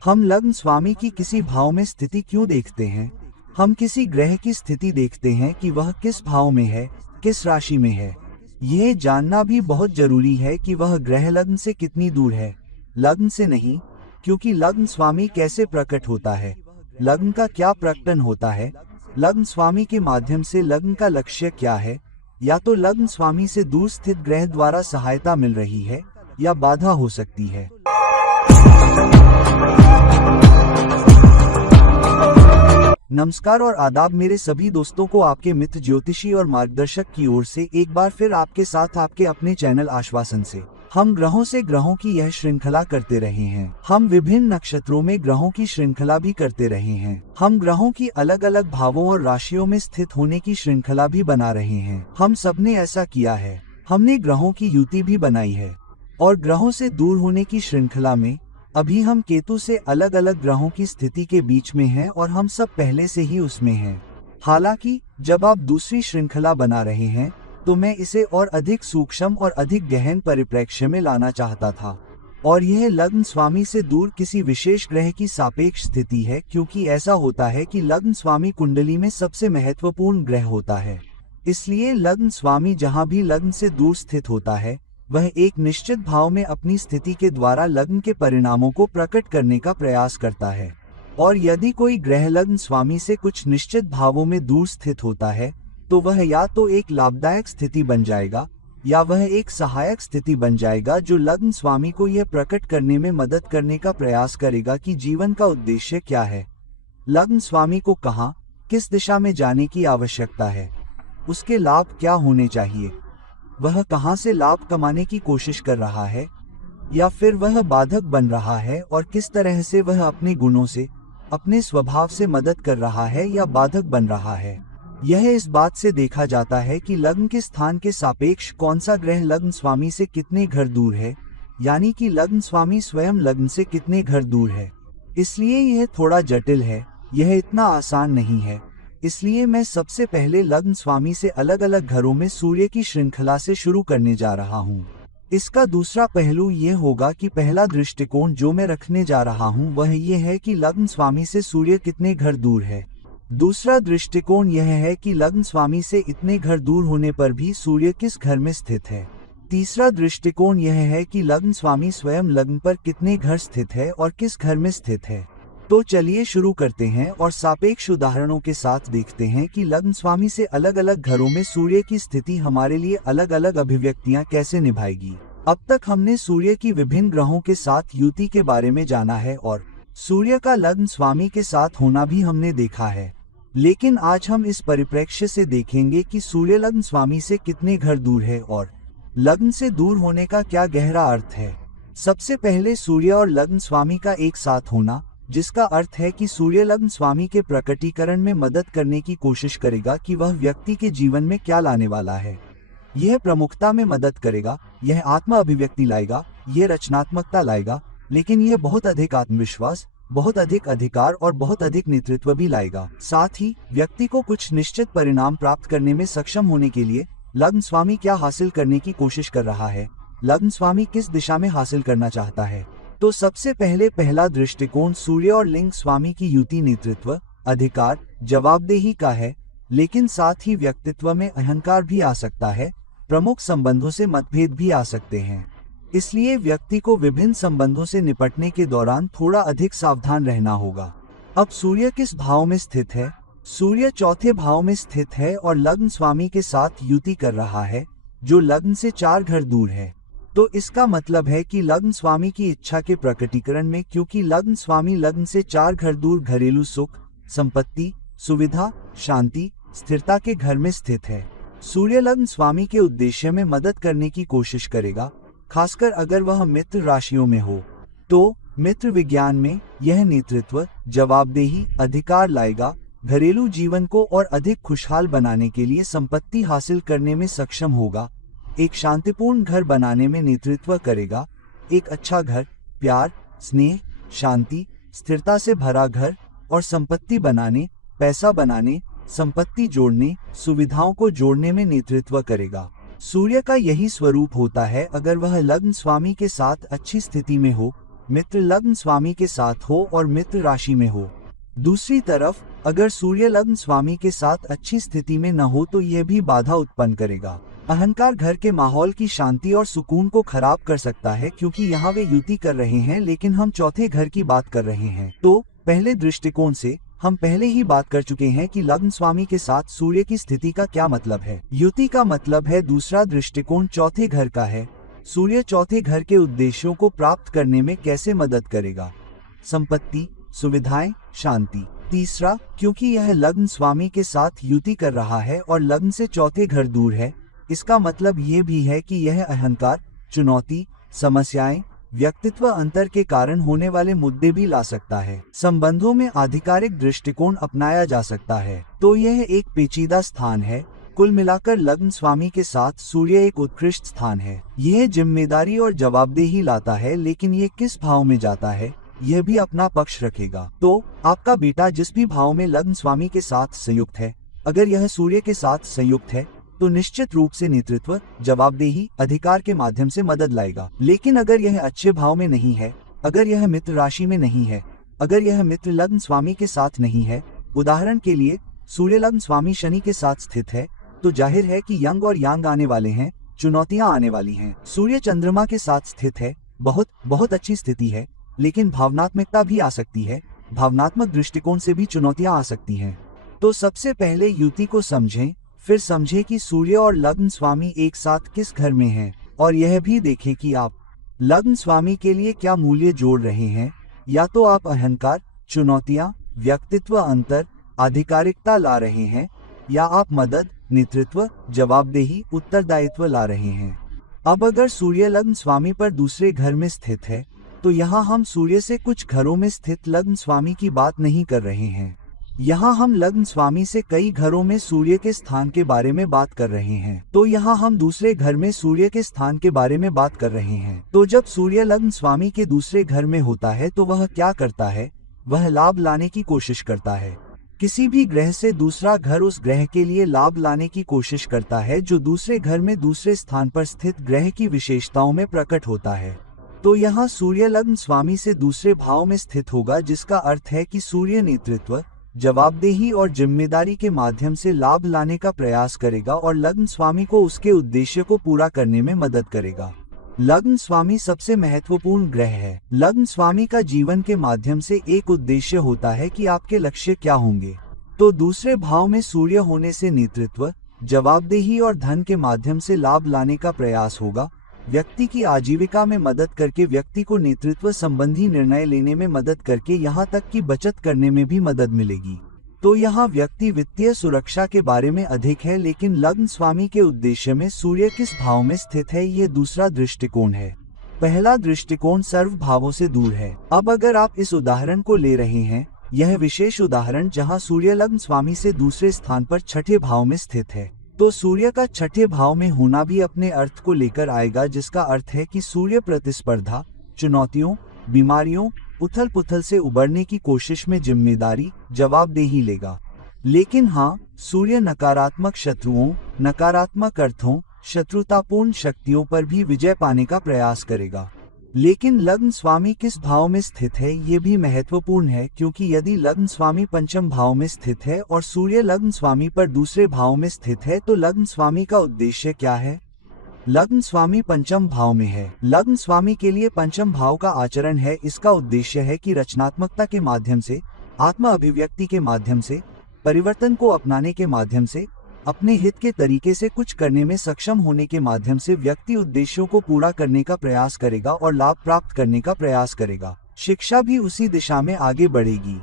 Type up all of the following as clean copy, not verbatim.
हम लग्न स्वामी की किसी भाव में स्थिति क्यों देखते हैं? हम किसी ग्रह की स्थिति देखते हैं कि वह किस भाव में है, किस राशि में है। यह जानना भी बहुत जरूरी है कि वह ग्रह लग्न से कितनी दूर है, लग्न से नहीं। क्योंकि लग्न स्वामी कैसे प्रकट होता है, लग्न का क्या प्रकटन होता है, लग्न स्वामी के माध्यम से लग्न का लक्ष्य क्या है। या तो लग्न स्वामी से दूर स्थित ग्रह द्वारा सहायता मिल रही है या बाधा हो सकती है। नमस्कार और आदाब मेरे सभी दोस्तों को आपके मित्र ज्योतिषी और मार्गदर्शक की ओर से एक बार फिर आपके साथ आपके अपने चैनल आश्वासन से हम ग्रहों से ग्रहों की यह श्रृंखला करते रहे हैं। हम विभिन्न नक्षत्रों में ग्रहों की श्रृंखला भी करते रहे हैं। हम ग्रहों की अलग अलग भावों और राशियों में स्थित होने की श्रृंखला भी बना रहे हैं। हम सबने ऐसा किया है। हमने ग्रहों की युति भी बनाई है। और ग्रहों से दूर होने की श्रृंखला में अभी हम केतु से अलग अलग ग्रहों की स्थिति के बीच में हैं और हम सब पहले से ही उसमें हैं। हालांकि जब आप दूसरी श्रृंखला बना रहे हैं तो मैं इसे और अधिक सूक्ष्म और अधिक गहन परिप्रेक्ष्य में लाना चाहता था। और यह लग्न स्वामी से दूर किसी विशेष ग्रह की सापेक्ष स्थिति है, क्योंकि ऐसा होता है कि लग्न स्वामी कुंडली में सबसे महत्वपूर्ण ग्रह होता है। इसलिए लग्न स्वामी जहां भी लग्न से दूर स्थित होता है वह एक निश्चित भाव में अपनी स्थिति के द्वारा लग्न के परिणामों को प्रकट करने का प्रयास करता है। और यदि कोई ग्रह लग्न स्वामी से कुछ निश्चित भावों में दूर स्थित होता है तो वह या तो एक लाभदायक स्थिति बन जाएगा या वह एक सहायक स्थिति बन जाएगा, जो लग्न स्वामी को यह प्रकट करने में मदद करने का प्रयास करेगा कि जीवन का उद्देश्य क्या है, लग्न स्वामी को कहाँ, किस दिशा में जाने की आवश्यकता है, उसके लाभ क्या होने चाहिए, वह कहां से लाभ कमाने की कोशिश कर रहा है या फिर वह बाधक बन रहा है, और किस तरह से वह अपने गुणों से, अपने स्वभाव से मदद कर रहा है या बाधक बन रहा है। यह इस बात से देखा जाता है कि लग्न के स्थान के सापेक्ष कौन सा ग्रह लग्न स्वामी से कितने घर दूर है, यानी कि लग्न स्वामी स्वयं लग्न से कितने घर दूर है। इसलिए यह थोड़ा जटिल है, यह इतना आसान नहीं है। इसलिए मैं सबसे पहले लग्न स्वामी से अलग अलग घरों में सूर्य की श्रृंखला से शुरू करने जा रहा हूँ। इसका दूसरा पहलू ये होगा कि पहला दृष्टिकोण जो मैं रखने जा रहा हूँ वह ये है कि लग्न स्वामी से सूर्य कितने घर दूर है। दूसरा दृष्टिकोण यह है कि लग्न स्वामी से इतने घर दूर होने पर भी सूर्य किस घर में स्थित है। तीसरा दृष्टिकोण यह है कि लग्न स्वामी स्वयं लग्न पर कितने घर स्थित है और किस घर में स्थित है। तो चलिए शुरू करते हैं और सापेक्ष उदाहरणों के साथ देखते हैं कि लग्न स्वामी से अलग अलग घरों में सूर्य की स्थिति हमारे लिए अलग अलग अभिव्यक्तियां कैसे निभाएगी। अब तक हमने सूर्य की विभिन्न ग्रहों के साथ युति के बारे में जाना है और सूर्य का लग्न स्वामी के साथ होना भी हमने देखा है। लेकिन आज हम इस परिप्रेक्ष्य से देखेंगे कि सूर्य लग्न स्वामी से कितने घर दूर है और लग्न से दूर होने का क्या गहरा अर्थ है। सबसे पहले सूर्य और लग्न स्वामी का एक साथ होना, जिसका अर्थ है कि सूर्य लग्न स्वामी के प्रकटीकरण में मदद करने की कोशिश करेगा कि वह व्यक्ति के जीवन में क्या लाने वाला है। यह प्रमुखता में मदद करेगा, यह आत्मा अभिव्यक्ति लाएगा, यह रचनात्मकता लाएगा, लेकिन यह बहुत अधिक आत्मविश्वास, बहुत अधिक अधिकार और बहुत अधिक नेतृत्व भी लाएगा। साथ ही व्यक्ति को कुछ निश्चित परिणाम प्राप्त करने में सक्षम होने के लिए लग्न स्वामी क्या हासिल करने की कोशिश कर रहा है, लग्न स्वामी किस दिशा में हासिल करना चाहता है। तो सबसे पहले पहला दृष्टिकोण सूर्य और लिंग स्वामी की युति नेतृत्व, अधिकार, जवाबदेही का है, लेकिन साथ ही व्यक्तित्व में अहंकार भी आ सकता है, प्रमुख संबंधों से मतभेद भी आ सकते हैं। इसलिए व्यक्ति को विभिन्न संबंधों से निपटने के दौरान थोड़ा अधिक सावधान रहना होगा। अब सूर्य किस भाव में स्थित है? सूर्य चौथे भाव में स्थित है और लग्न स्वामी के साथ युति कर रहा है, जो लग्न से 4 घर दूर है। तो इसका मतलब है कि लग्न स्वामी की इच्छा के प्रकटीकरण में, क्योंकि लग्न स्वामी लग्न से 4 घर दूर घरेलू सुख, संपत्ति, सुविधा, शांति, स्थिरता के घर में स्थित है, सूर्य लग्न स्वामी के उद्देश्य में मदद करने की कोशिश करेगा, खासकर अगर वह मित्र राशियों में हो। तो मित्र विज्ञान में यह नेतृत्व, जवाबदेही, अधिकार लाएगा, घरेलू जीवन को और अधिक खुशहाल बनाने के लिए संपत्ति हासिल करने में सक्षम होगा, एक शांतिपूर्ण घर बनाने में नेतृत्व करेगा, एक अच्छा घर, प्यार, स्नेह, शांति, स्थिरता से भरा घर और संपत्ति बनाने, पैसा बनाने, संपत्ति जोड़ने, सुविधाओं को जोड़ने में नेतृत्व करेगा। सूर्य का यही स्वरूप होता है अगर वह लग्न स्वामी के साथ अच्छी स्थिति में हो, मित्र लग्न स्वामी के साथ हो और मित्र राशि में हो। दूसरी तरफ अगर सूर्य लग्न स्वामी के साथ अच्छी स्थिति में न हो तो यह भी बाधा उत्पन्न करेगा। अहंकार घर के माहौल की शांति और सुकून को खराब कर सकता है, क्योंकि यहाँ वे युति कर रहे हैं, लेकिन हम चौथे घर की बात कर रहे हैं। तो पहले दृष्टिकोण से हम पहले ही बात कर चुके हैं कि लग्न स्वामी के साथ सूर्य की स्थिति का क्या मतलब है। युति का मतलब है। दूसरा दृष्टिकोण चौथे घर का है। सूर्य चौथे घर के उद्देश्यों को प्राप्त करने में कैसे मदद करेगा? संपत्ति, सुविधाएं, शांति। तीसरा, क्योंकि यह लग्न स्वामी के साथ युति कर रहा है और लग्न से चौथे घर दूर है, इसका मतलब ये भी है कि यह अहंकार, चुनौती, समस्याएं, व्यक्तित्व अंतर के कारण होने वाले मुद्दे भी ला सकता है। संबंधों में आधिकारिक दृष्टिकोण अपनाया जा सकता है। तो यह एक पेचीदा स्थान है। कुल मिलाकर लग्न स्वामी के साथ सूर्य एक उत्कृष्ट स्थान है। यह जिम्मेदारी और जवाबदेही लाता है, लेकिन ये किस भाव में जाता है यह भी अपना पक्ष रखेगा। तो आपका बेटा जिस भी भाव में लग्न स्वामी के साथ संयुक्त है, अगर यह सूर्य के साथ संयुक्त है तो निश्चित रूप से नेतृत्व, जवाबदेही, अधिकार के माध्यम से मदद लाएगा। लेकिन अगर यह अच्छे भाव में नहीं है, अगर यह मित्र राशि में नहीं है, अगर यह मित्र लग्न स्वामी के साथ नहीं है, उदाहरण के लिए सूर्य लग्न स्वामी शनि के साथ स्थित है, तो जाहिर है कि यंग और यांग आने वाले हैं, चुनौतियां आने वाली हैं। सूर्य चंद्रमा के साथ स्थित है, बहुत अच्छी स्थिति है, लेकिन भावनात्मकता भी आ सकती है, भावनात्मक दृष्टिकोण से भी चुनौतियां आ सकती हैं। तो सबसे पहले युति को समझें, फिर समझें कि सूर्य और लग्न स्वामी एक साथ किस घर में हैं, और यह भी देखें कि आप लग्न स्वामी के लिए क्या मूल्य जोड़ रहे हैं। या तो आप अहंकार, चुनौतियां, व्यक्तित्व अंतर, आधिकारिकता ला रहे हैं, या आप मदद, नेतृत्व, जवाबदेही, उत्तरदायित्व ला रहे हैं। अब अगर सूर्य लग्न स्वामी पर दूसरे घर में स्थित है, तो यहाँ हम सूर्य से कुछ घरों में स्थित लग्न स्वामी की बात नहीं कर रहे हैं। यहाँ हम लग्न स्वामी से कई घरों में सूर्य के स्थान के बारे में बात कर रहे हैं। तो यहाँ हम दूसरे घर में सूर्य के स्थान के बारे में बात कर रहे हैं। तो जब सूर्य लग्न स्वामी के दूसरे घर में होता है तो वह क्या करता है? वह लाभ लाने की कोशिश करता है। किसी भी ग्रह से दूसरा घर उस ग्रह के लिए लाभ लाने की कोशिश करता है जो दूसरे घर में दूसरे स्थान पर स्थित ग्रह की विशेषताओं में प्रकट होता है। तो यहाँ सूर्य लग्न स्वामी से दूसरे भाव में स्थित होगा, जिसका अर्थ है कि सूर्य नेतृत्व, जवाबदेही और जिम्मेदारी के माध्यम से लाभ लाने का प्रयास करेगा और लग्न स्वामी को उसके उद्देश्य को पूरा करने में मदद करेगा। लग्न स्वामी सबसे महत्वपूर्ण ग्रह है। लग्न स्वामी का जीवन के माध्यम से एक उद्देश्य होता है कि आपके लक्ष्य क्या होंगे। तो दूसरे भाव में सूर्य होने से नेतृत्व, जवाबदेही और धन के माध्यम से लाभ लाने का प्रयास होगा। व्यक्ति की आजीविका में मदद करके, व्यक्ति को नेतृत्व संबंधी निर्णय लेने में मदद करके, यहाँ तक कि बचत करने में भी मदद मिलेगी। तो यहाँ व्यक्ति वित्तीय सुरक्षा के बारे में अधिक है, लेकिन लग्न स्वामी के उद्देश्य में सूर्य किस भाव में स्थित है, ये दूसरा दृष्टिकोण है। पहला दृष्टिकोण सर्व भावों से दूर है। अब अगर आप इस उदाहरण को ले रहे हैं, यह विशेष उदाहरण जहाँ सूर्य लग्न स्वामी से दूसरे स्थान पर छठे भाव में स्थित है, तो सूर्य का छठे भाव में होना भी अपने अर्थ को लेकर आएगा, जिसका अर्थ है कि सूर्य प्रतिस्पर्धा, चुनौतियों, बीमारियों, उथल पुथल से उबरने की कोशिश में जिम्मेदारी, जवाबदेही लेगा। लेकिन हाँ, सूर्य नकारात्मक शत्रुओं, नकारात्मक अर्थों, शत्रुतापूर्ण शक्तियों पर भी विजय पाने का प्रयास करेगा। लेकिन लग्न स्वामी किस भाव में स्थित है ये भी महत्वपूर्ण है, क्योंकि यदि लग्न स्वामी पंचम भाव में स्थित है और सूर्य लग्न स्वामी पर दूसरे भाव में स्थित है, तो लग्न स्वामी का उद्देश्य क्या है? लग्न स्वामी पंचम भाव में है। लग्न स्वामी के लिए पंचम भाव का आचरण है। इसका उद्देश्य है कि रचनात्मकता के माध्यम से, आत्म अभिव्यक्ति के माध्यम से, परिवर्तन को अपनाने के माध्यम से, अपने हित के तरीके से कुछ करने में सक्षम होने के माध्यम से व्यक्ति उद्देश्यों को पूरा करने का प्रयास करेगा और लाभ प्राप्त करने का प्रयास करेगा। शिक्षा भी उसी दिशा में आगे बढ़ेगी।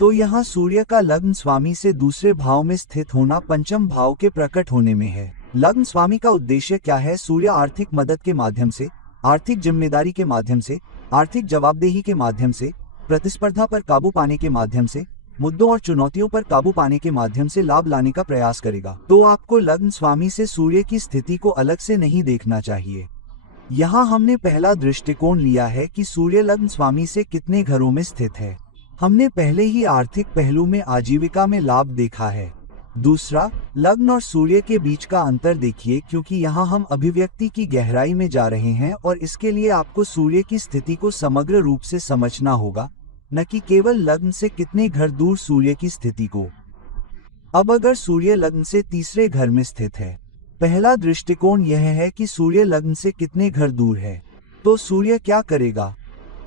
तो यहाँ सूर्य का लग्न स्वामी से दूसरे भाव में स्थित होना पंचम भाव के प्रकट होने में है। लग्न स्वामी का उद्देश्य क्या है? सूर्य आर्थिक मदद के माध्यम से, आर्थिक जिम्मेदारी के माध्यम से, आर्थिक जवाबदेही के माध्यम से, प्रतिस्पर्धा पर काबू पाने के माध्यम से, मुद्दों और चुनौतियों पर काबू पाने के माध्यम से लाभ लाने का प्रयास करेगा। तो आपको लग्न स्वामी से सूर्य की स्थिति को अलग से नहीं देखना चाहिए। यहाँ हमने पहला दृष्टिकोण लिया है कि सूर्य लग्न स्वामी से कितने घरों में स्थित है। हमने पहले ही आर्थिक पहलू में, आजीविका में लाभ देखा है। दूसरा, लग्न और सूर्य के बीच का अंतर देखिए, क्योंकि यहाँ हम अभिव्यक्ति की गहराई में जा रहे हैं और इसके लिए आपको सूर्य की स्थिति को समग्र रूप से समझना होगा, न कि केवल लग्न से कितने घर दूर सूर्य की स्थिति को। अब अगर सूर्य लग्न से तीसरे घर में स्थित है, पहला दृष्टिकोण यह है कि सूर्य लग्न से कितने घर दूर है। तो सूर्य क्या करेगा?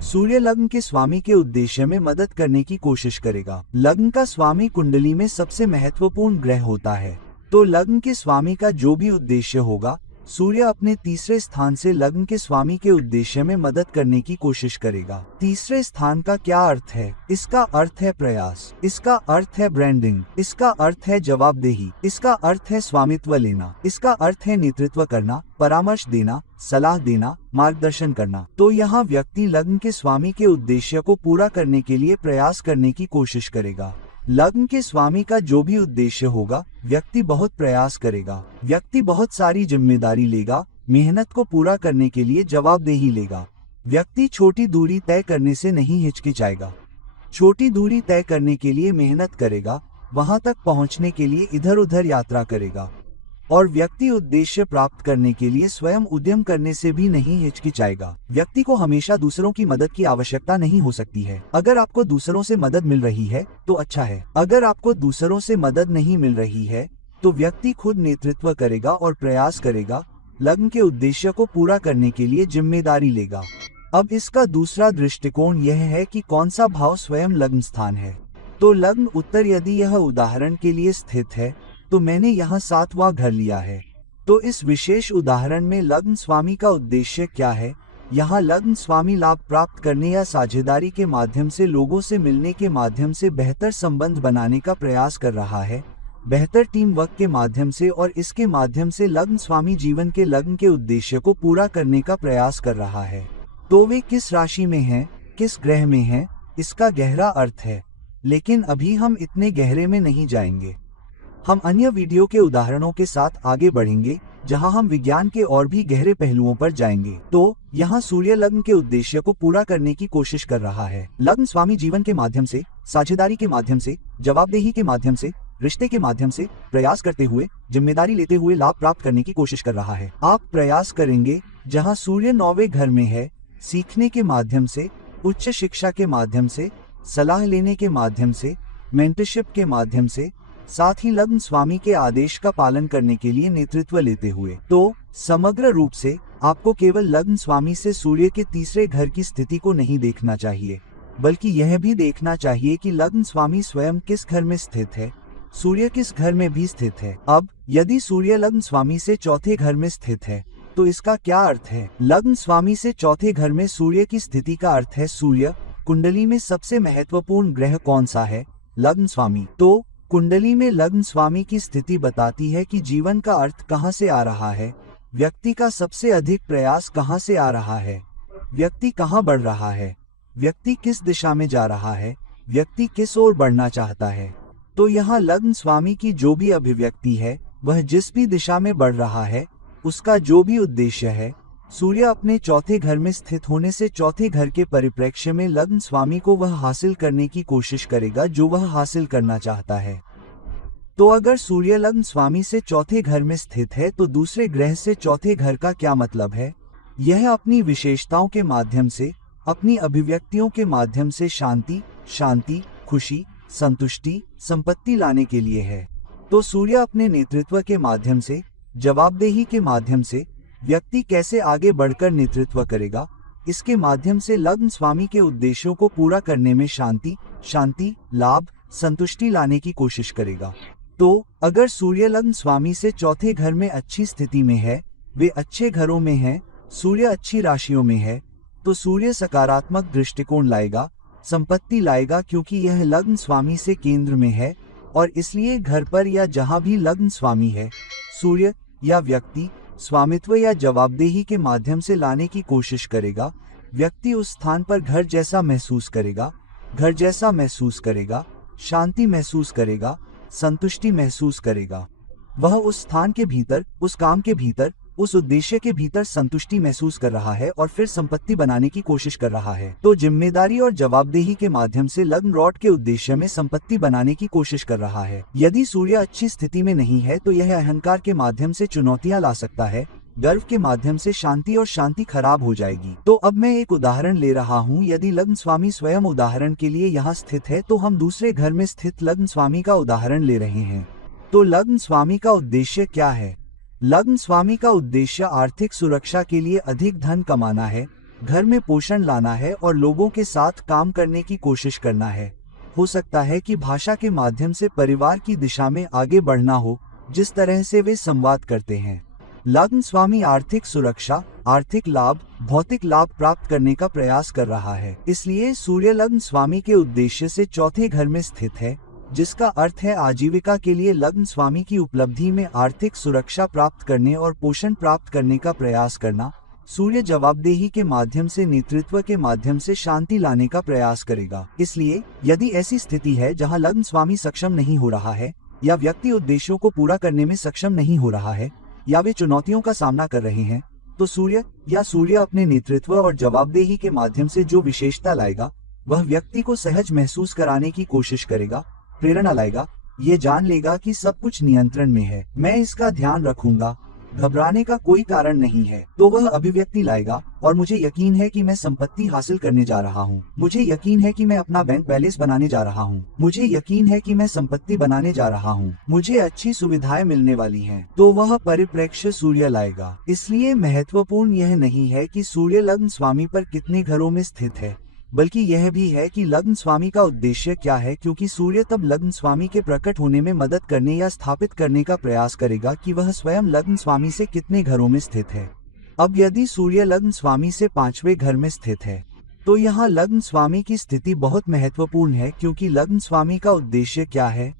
सूर्य लग्न के स्वामी के उद्देश्य में मदद करने की कोशिश करेगा। लग्न का स्वामी कुंडली में सबसे महत्वपूर्ण ग्रह होता है, तो लग्न के स्वामी का जो भी उद्देश्य होगा, सूर्य अपने तीसरे स्थान से लग्न के स्वामी के उद्देश्य में मदद करने की कोशिश करेगा। तीसरे स्थान का क्या अर्थ है? इसका अर्थ है प्रयास, इसका अर्थ है ब्रांडिंग, इसका अर्थ है जवाबदेही, इसका अर्थ है स्वामित्व लेना, इसका अर्थ है नेतृत्व करना, परामर्श देना, सलाह देना, मार्गदर्शन करना। तो यहाँ व्यक्ति लग्न के स्वामी के उद्देश्य को पूरा करने के लिए प्रयास करने की कोशिश करेगा। लग्न के स्वामी का जो भी उद्देश्य होगा, व्यक्ति बहुत प्रयास करेगा, व्यक्ति बहुत सारी जिम्मेदारी लेगा, मेहनत को पूरा करने के लिए जवाबदेही लेगा। व्यक्ति छोटी दूरी तय करने से नहीं हिचकिचाएगा, छोटी दूरी तय करने के लिए मेहनत करेगा, वहां तक पहुंचने के लिए इधर उधर यात्रा करेगा। और व्यक्ति उद्देश्य प्राप्त करने के लिए स्वयं उद्यम करने से भी नहीं हिचकिचाएगा। व्यक्ति को हमेशा दूसरों की मदद की आवश्यकता नहीं हो सकती है। अगर आपको दूसरों से मदद मिल रही है तो अच्छा है, अगर आपको दूसरों से मदद नहीं मिल रही है तो व्यक्ति खुद नेतृत्व करेगा और प्रयास करेगा, लग्न के उद्देश्य को पूरा करने के लिए जिम्मेदारी लेगा। अब इसका दूसरा दृष्टिकोण यह है कि कौन सा भाव स्वयं लग्न स्थान है। तो लग्न उत्तर यदि यह उदाहरण के लिए स्थित है, तो मैंने यहाँ 7वां घर लिया है। तो इस विशेष उदाहरण में लग्न स्वामी का उद्देश्य क्या है? यहाँ लग्न स्वामी लाभ प्राप्त करने या साझेदारी के माध्यम से लोगों से मिलने के माध्यम से बेहतर संबंध बनाने का प्रयास कर रहा है, बेहतर टीम वर्क के माध्यम से, और इसके माध्यम से लग्न स्वामी जीवन के लग्न के उद्देश्य को पूरा करने का प्रयास कर रहा है। तो वे किस राशि में हैं, किस ग्रह में हैं, इसका गहरा अर्थ है, लेकिन अभी हम इतने गहरे में नहीं जाएंगे। हम अन्य वीडियो के उदाहरणों के साथ आगे बढ़ेंगे, जहां हम विज्ञान के और भी गहरे पहलुओं पर जाएंगे। तो यहाँ सूर्य लग्न के उद्देश्य को पूरा करने की कोशिश कर रहा है। लग्न स्वामी जीवन के माध्यम से, साझेदारी के माध्यम से, जवाबदेही के माध्यम से, रिश्ते के माध्यम से, प्रयास करते हुए, जिम्मेदारी लेते हुए लाभ प्राप्त करने की कोशिश कर रहा है। आप प्रयास करेंगे जहाँ सूर्य 9वें घर में है, सीखने के माध्यम से, उच्च शिक्षा के माध्यम से, सलाह लेने के माध्यम से, मेंटरशिप के माध्यम से, साथ ही लग्न स्वामी के आदेश का पालन करने के लिए नेतृत्व लेते हुए। तो समग्र रूप से आपको केवल लग्न स्वामी से सूर्य के तीसरे घर की स्थिति को नहीं देखना चाहिए, बल्कि यह भी देखना चाहिए कि लग्न स्वामी स्वयं किस घर में स्थित है, सूर्य किस घर में भी स्थित है। अब यदि सूर्य लग्न स्वामी से चौथे घर में स्थित है, तो इसका क्या अर्थ है? लग्न स्वामी से चौथे घर में सूर्य की स्थिति का अर्थ है सूर्य कुंडली में सबसे महत्वपूर्ण ग्रह कौन सा है? लग्न स्वामी। तो कुंडली में लग्न स्वामी की स्थिति बताती है कि जीवन का अर्थ कहां से आ रहा है, व्यक्ति का सबसे अधिक प्रयास कहां से आ रहा है, व्यक्ति कहां बढ़ रहा है, व्यक्ति किस दिशा में जा रहा है, व्यक्ति किस ओर बढ़ना चाहता है। तो यहाँ लग्न स्वामी की जो भी अभिव्यक्ति है, वह जिस भी दिशा में बढ़ रहा है, उसका जो भी उद्देश्य है, सूर्य अपने चौथे घर में स्थित होने से चौथे घर के परिप्रेक्ष्य में लग्न स्वामी को वह हासिल करने की कोशिश करेगा जो वह हासिल करना चाहता है। तो अगर सूर्य लग्न स्वामी से चौथे घर में स्थित है, तो दूसरे ग्रह से चौथे घर का क्या मतलब है? यह अपनी विशेषताओं के माध्यम से, अपनी अभिव्यक्तियों के माध्यम से शांति, खुशी, संतुष्टि, संपत्ति लाने के लिए है। तो सूर्य अपने नेतृत्व के माध्यम से, जवाबदेही के माध्यम से, व्यक्ति कैसे आगे बढ़कर नेतृत्व करेगा, इसके माध्यम से लग्न स्वामी के उद्देश्यों को पूरा करने में शांति, लाभ, संतुष्टि लाने की कोशिश करेगा। तो अगर सूर्य लग्न स्वामी से चौथे घर में अच्छी स्थिति में है, वे अच्छे घरों में हैं, सूर्य अच्छी राशियों में है, तो सूर्य सकारात्मक दृष्टिकोण लाएगा, संपत्ति लाएगा, क्योंकि यह लग्न स्वामी से केंद्र में है, और इसलिए घर पर या जहां भी लग्न स्वामी है, सूर्य या व्यक्ति स्वामित्व या जवाबदेही के माध्यम से लाने की कोशिश करेगा। व्यक्ति उस स्थान पर घर जैसा महसूस करेगा, शांति महसूस करेगा, संतुष्टि महसूस करेगा। वह उस स्थान के भीतर, उस काम के भीतर, उस उद्देश्य के भीतर संतुष्टि महसूस कर रहा है और फिर संपत्ति बनाने की कोशिश कर रहा है। तो जिम्मेदारी और जवाबदेही के माध्यम से लग्न रॉड के उद्देश्य में संपत्ति बनाने की कोशिश कर रहा है। यदि सूर्य अच्छी स्थिति में नहीं है तो यह अहंकार के माध्यम से चुनौतियां ला सकता है, गर्व के माध्यम से शांति, और शांति खराब हो जाएगी। तो अब मैं एक उदाहरण ले रहा हूँ। यदि लग्न स्वामी स्वयं उदाहरण के लिए यहाँ स्थित है तो हम दूसरे घर में स्थित लग्न स्वामी का उदाहरण ले रहे हैं। तो लग्न स्वामी का उद्देश्य क्या है? लग्न स्वामी का उद्देश्य आर्थिक सुरक्षा के लिए अधिक धन कमाना है, घर में पोषण लाना है और लोगों के साथ काम करने की कोशिश करना है। हो सकता है कि भाषा के माध्यम से परिवार की दिशा में आगे बढ़ना हो, जिस तरह से वे संवाद करते हैं। लग्न स्वामी आर्थिक सुरक्षा, आर्थिक लाभ, भौतिक लाभ प्राप्त करने का प्रयास कर रहा है। इसलिए सूर्य लग्न स्वामी के उद्देश्य से चौथे घर में स्थित है, जिसका अर्थ है आजीविका के लिए लग्न स्वामी की उपलब्धि में आर्थिक सुरक्षा प्राप्त करने और पोषण प्राप्त करने का प्रयास करना। सूर्य जवाबदेही के माध्यम से, नेतृत्व के माध्यम से शांति लाने का प्रयास करेगा। इसलिए यदि ऐसी स्थिति है जहां लग्न स्वामी सक्षम नहीं हो रहा है, या व्यक्ति उद्देश्यों को पूरा करने में सक्षम नहीं हो रहा है, या वे चुनौतियों का सामना कर रहे हैं, तो सूर्य अपने नेतृत्व और जवाबदेही के माध्यम से जो विशेषता लाएगा, वह व्यक्ति को सहज महसूस कराने की कोशिश करेगा, प्रेरणा लाएगा, ये जान लेगा कि सब कुछ नियंत्रण में है, मैं इसका ध्यान रखूंगा, घबराने का कोई कारण नहीं है। तो वह अभिव्यक्ति लाएगा, और मुझे यकीन है कि मैं संपत्ति हासिल करने जा रहा हूँ, मुझे यकीन है कि मैं अपना बैंक बैलेंस बनाने जा रहा हूँ, मुझे यकीन है कि मैं संपत्ति बनाने जा रहा हूँ, मुझे अच्छी सुविधाएं मिलने वाली हैं। तो वह परिप्रेक्ष्य सूर्य लाएगा। इसलिए महत्वपूर्ण यह नहीं है कि सूर्य लग्न स्वामी पर कितने घरों में स्थित है, बल्कि यह भी है कि लग्न स्वामी का उद्देश्य क्या है, क्योंकि सूर्य तब लग्न स्वामी के प्रकट होने में मदद करने या स्थापित करने का प्रयास करेगा कि वह स्वयं लग्न स्वामी से कितने घरों में स्थित है। अब यदि सूर्य लग्न स्वामी से 5वें घर में स्थित है, तो यहाँ लग्न स्वामी की स्थिति बहुत महत्वपूर्ण है, क्योंकि लग्न स्वामी का उद्देश्य क्या है?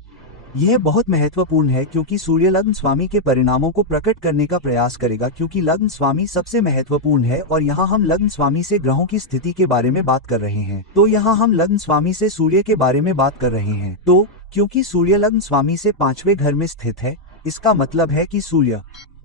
यह बहुत महत्वपूर्ण है क्योंकि सूर्य लग्न स्वामी के परिणामों को प्रकट करने का प्रयास करेगा, क्योंकि लग्न स्वामी सबसे महत्वपूर्ण है। और यहाँ हम लग्न स्वामी से ग्रहों की स्थिति के बारे में बात कर रहे हैं, तो यहाँ हम लग्न स्वामी से सूर्य के बारे में बात कर रहे हैं। तो क्योंकि सूर्य लग्न स्वामी से 5वें घर में स्थित है, इसका मतलब है कि सूर्य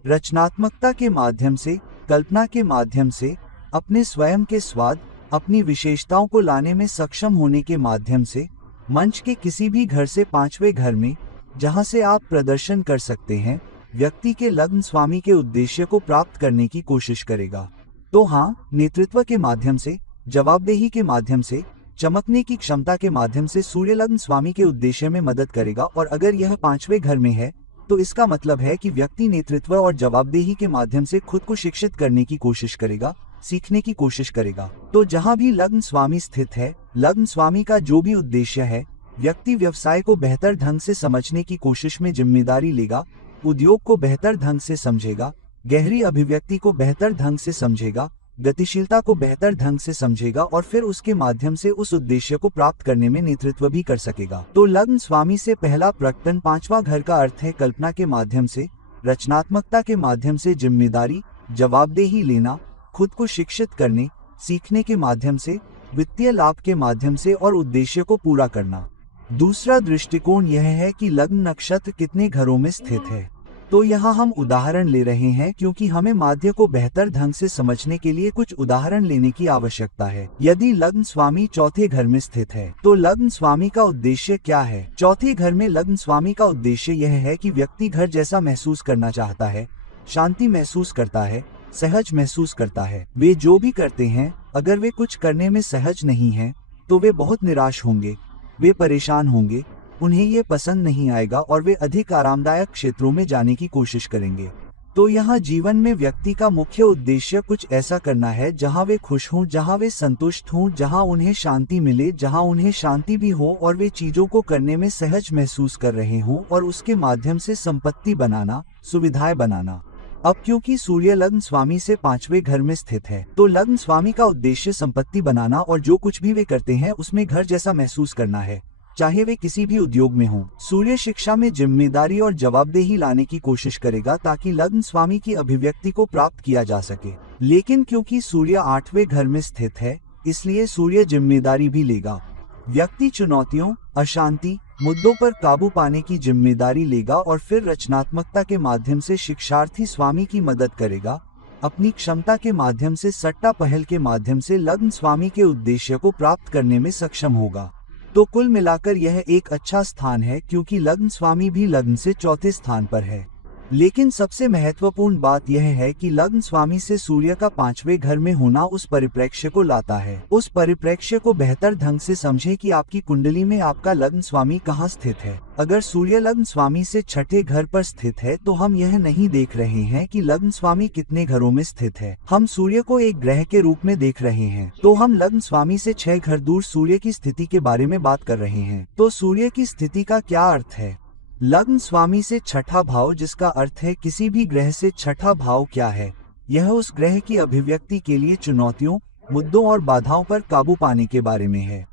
रचनात्मकता के माध्यम से, कल्पना के माध्यम से, अपने स्वयं के स्वाद, अपनी विशेषताओं को लाने में सक्षम होने के माध्यम से, मंच के किसी भी घर से 5वें घर में, जहां से आप प्रदर्शन कर सकते हैं, व्यक्ति के लग्न स्वामी के उद्देश्य को प्राप्त करने की कोशिश करेगा। तो हाँ, नेतृत्व के माध्यम से, जवाबदेही के माध्यम से, चमकने की क्षमता के माध्यम से सूर्य लग्न स्वामी के उद्देश्य में मदद करेगा। और अगर यह 5वें घर में है, तो इसका मतलब है कि व्यक्ति नेतृत्व और जवाबदेही के माध्यम से खुद को शिक्षित करने की कोशिश करेगा, सीखने की कोशिश करेगा। तो जहां भी लग्न स्वामी स्थित है, लग्न स्वामी का जो भी उद्देश्य है, व्यक्ति व्यवसाय को बेहतर ढंग से समझने की कोशिश में जिम्मेदारी लेगा, उद्योग को बेहतर ढंग से समझेगा, गहरी अभिव्यक्ति को बेहतर ढंग से समझेगा, गतिशीलता को बेहतर ढंग से समझेगा, और फिर उसके माध्यम से उस उद्देश्य को प्राप्त करने में नेतृत्व भी कर सकेगा। तो लग्न स्वामी से पहला प्रकटन 5वां घर का अर्थ है कल्पना के माध्यम से, रचनात्मकता के माध्यम से जिम्मेदारी, जवाबदेही लेना, खुद को शिक्षित करने, सीखने के माध्यम से, वित्तीय लाभ के माध्यम से, और उद्देश्य को पूरा करना। दूसरा दृष्टिकोण यह है कि लग्न नक्षत्र कितने घरों में स्थित है। तो यहाँ हम उदाहरण ले रहे हैं क्योंकि हमें माध्य को बेहतर ढंग से समझने के लिए कुछ उदाहरण लेने की आवश्यकता है। यदि लग्न स्वामी चौथे घर में स्थित है, तो लग्न स्वामी का उद्देश्य क्या है? चौथे घर में लग्न स्वामी का उद्देश्य यह है कि व्यक्ति घर जैसा महसूस करना चाहता है, शांति महसूस करता है, सहज महसूस करता है। वे जो भी करते हैं, अगर वे कुछ करने में सहज नहीं हैं, तो वे बहुत निराश होंगे, वे परेशान होंगे, उन्हें ये पसंद नहीं आएगा और वे अधिक आरामदायक क्षेत्रों में जाने की कोशिश करेंगे। तो यहाँ जीवन में व्यक्ति का मुख्य उद्देश्य कुछ ऐसा करना है जहाँ वे खुश हों, जहाँ वे संतुष्ट हों, जहाँ उन्हें शांति मिले, जहाँ उन्हें शांति भी हो और वे चीजों को करने में सहज महसूस कर रहे हों, और उसके माध्यम से संपत्ति बनाना, सुविधाएं बनाना। अब क्योंकि सूर्य लग्न स्वामी से 5वें घर में स्थित है, तो लग्न स्वामी का उद्देश्य संपत्ति बनाना और जो कुछ भी वे करते हैं उसमें घर जैसा महसूस करना है, चाहे वे किसी भी उद्योग में हों। सूर्य शिक्षा में जिम्मेदारी और जवाबदेही लाने की कोशिश करेगा ताकि लग्न स्वामी की अभिव्यक्ति को प्राप्त किया जा सके। लेकिन क्योंकि सूर्य 8वें घर में स्थित है, इसलिए सूर्य जिम्मेदारी भी लेगा। व्यक्ति चुनौतियों, अशांति, मुद्दों पर काबू पाने की जिम्मेदारी लेगा और फिर रचनात्मकता के माध्यम से शिक्षार्थी स्वामी की मदद करेगा। अपनी क्षमता के माध्यम से सट्टा पहल के माध्यम से लग्न स्वामी के उद्देश्य को प्राप्त करने में सक्षम होगा। तो कुल मिलाकर यह एक अच्छा स्थान है, क्योंकि लग्न स्वामी भी लग्न से चौथे स्थान पर है। लेकिन सबसे महत्वपूर्ण बात यह है कि लग्न स्वामी से सूर्य का 5वें घर में होना उस परिप्रेक्ष्य को लाता है। उस परिप्रेक्ष्य को बेहतर ढंग से समझें कि आपकी कुंडली में आपका लग्न स्वामी कहाँ स्थित है। अगर सूर्य लग्न स्वामी से छठे घर पर स्थित है तो हम यह नहीं देख रहे हैं कि लग्न स्वामी कितने घरों में स्थित है, हम सूर्य को एक ग्रह के रूप में देख रहे हैं। तो हम लग्न स्वामी से 6 घर दूर सूर्य की स्थिति के बारे में बात कर रहे हैं। तो सूर्य की स्थिति का क्या अर्थ है? लग्न स्वामी से छठा भाव, जिसका अर्थ है किसी भी ग्रह से छठा भाव क्या है? यह उस ग्रह की अभिव्यक्ति के लिए चुनौतियों, मुद्दों और बाधाओं पर काबू पाने के बारे में है।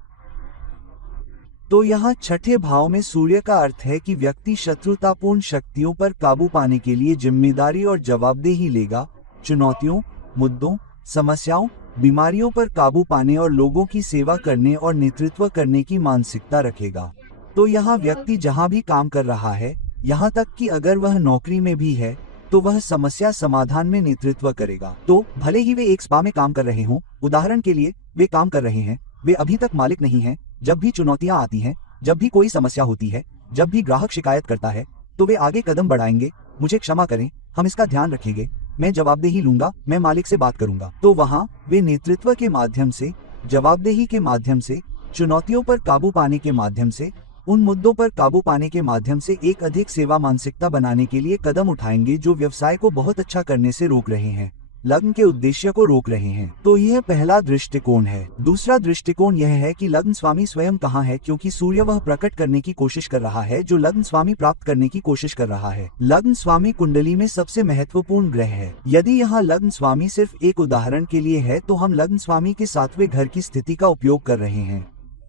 तो यहाँ छठे भाव में सूर्य का अर्थ है कि व्यक्ति शत्रुतापूर्ण शक्तियों पर काबू पाने के लिए जिम्मेदारी और जवाबदेही लेगा, चुनौतियों, मुद्दों, समस्याओं, बीमारियों पर काबू पाने और लोगों की सेवा करने और नेतृत्व करने की मानसिकता रखेगा। तो यहाँ व्यक्ति जहाँ भी काम कर रहा है, यहाँ तक कि अगर वह नौकरी में भी है, तो वह समस्या समाधान में नेतृत्व करेगा। तो भले ही वे एक स्पा में काम कर रहे हों, उदाहरण के लिए वे काम कर रहे हैं, वे अभी तक मालिक नहीं हैं, जब भी चुनौतियाँ आती हैं, जब भी कोई समस्या होती है, जब भी ग्राहक शिकायत करता है, तो वे आगे कदम बढ़ाएंगे, मुझे क्षमा करें, हम इसका ध्यान रखेंगे, मैं जवाबदेही लूंगा, मैं मालिक से बात करूंगा। तो वहाँ वे नेतृत्व के माध्यम से, जवाबदेही के माध्यम से, चुनौतियों पर काबू पाने के माध्यम से, उन मुद्दों पर काबू पाने के माध्यम से एक अधिक सेवा मानसिकता बनाने के लिए कदम उठाएंगे जो व्यवसाय को बहुत अच्छा करने से रोक रहे हैं, लग्न के उद्देश्य को रोक रहे हैं। तो यह पहला दृष्टिकोण है। दूसरा दृष्टिकोण यह है कि लग्न स्वामी स्वयं कहाँ है, क्योंकि सूर्य वह प्रकट करने की कोशिश कर रहा है जो लग्न स्वामी प्राप्त करने की कोशिश कर रहा है। लग्न स्वामी कुंडली में सबसे महत्वपूर्ण ग्रह है। यदि यहाँ लग्न स्वामी सिर्फ एक उदाहरण के लिए है तो हम लग्न स्वामी के 7वें घर की स्थिति का उपयोग कर रहे हैं।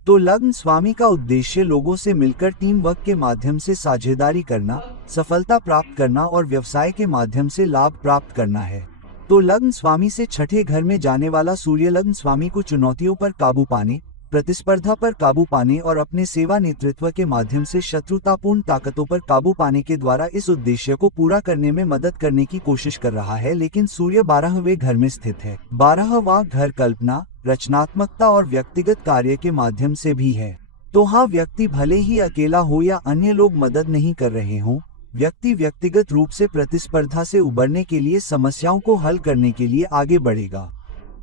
तो लग्न स्वामी का उद्देश्य लोगों से मिलकर टीम वर्क के माध्यम से साझेदारी करना, सफलता प्राप्त करना और व्यवसाय के माध्यम से लाभ प्राप्त करना है। तो लग्न स्वामी से छठे घर में जाने वाला सूर्य लग्न स्वामी को चुनौतियों पर काबू पाने, प्रतिस्पर्धा पर काबू पाने और अपने सेवा नेतृत्व के माध्यम से शत्रुतापूर्ण ताकतों पर काबू पाने के द्वारा इस उद्देश्य को पूरा करने में मदद करने की कोशिश कर रहा है। लेकिन सूर्य 12वें घर में स्थित है। 12वां घर कल्पना, रचनात्मकता और व्यक्तिगत कार्य के माध्यम से भी है। तो हाँ, व्यक्ति भले ही अकेला हो या अन्य लोग मदद नहीं कर रहे हों, व्यक्ति व्यक्तिगत रूप से प्रतिस्पर्धा से उबरने के लिए, समस्याओं को हल करने के लिए आगे बढ़ेगा,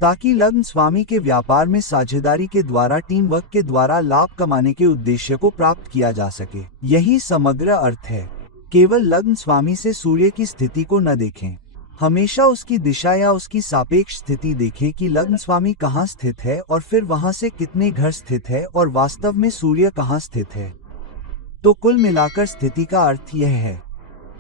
ताकि लग्न स्वामी के व्यापार में साझेदारी के द्वारा, टीम वर्क के द्वारा लाभ कमाने के उद्देश्य को प्राप्त किया जा सके। यही समग्र अर्थ है। केवल लग्न स्वामी से सूर्य की स्थिति को न देखें, हमेशा उसकी दिशा या उसकी सापेक्ष स्थिति देखें कि लग्न स्वामी कहाँ स्थित है और फिर वहां से कितने घर स्थित है और वास्तव में सूर्य कहाँ स्थित है। तो कुल मिलाकर स्थिति का अर्थ यह है।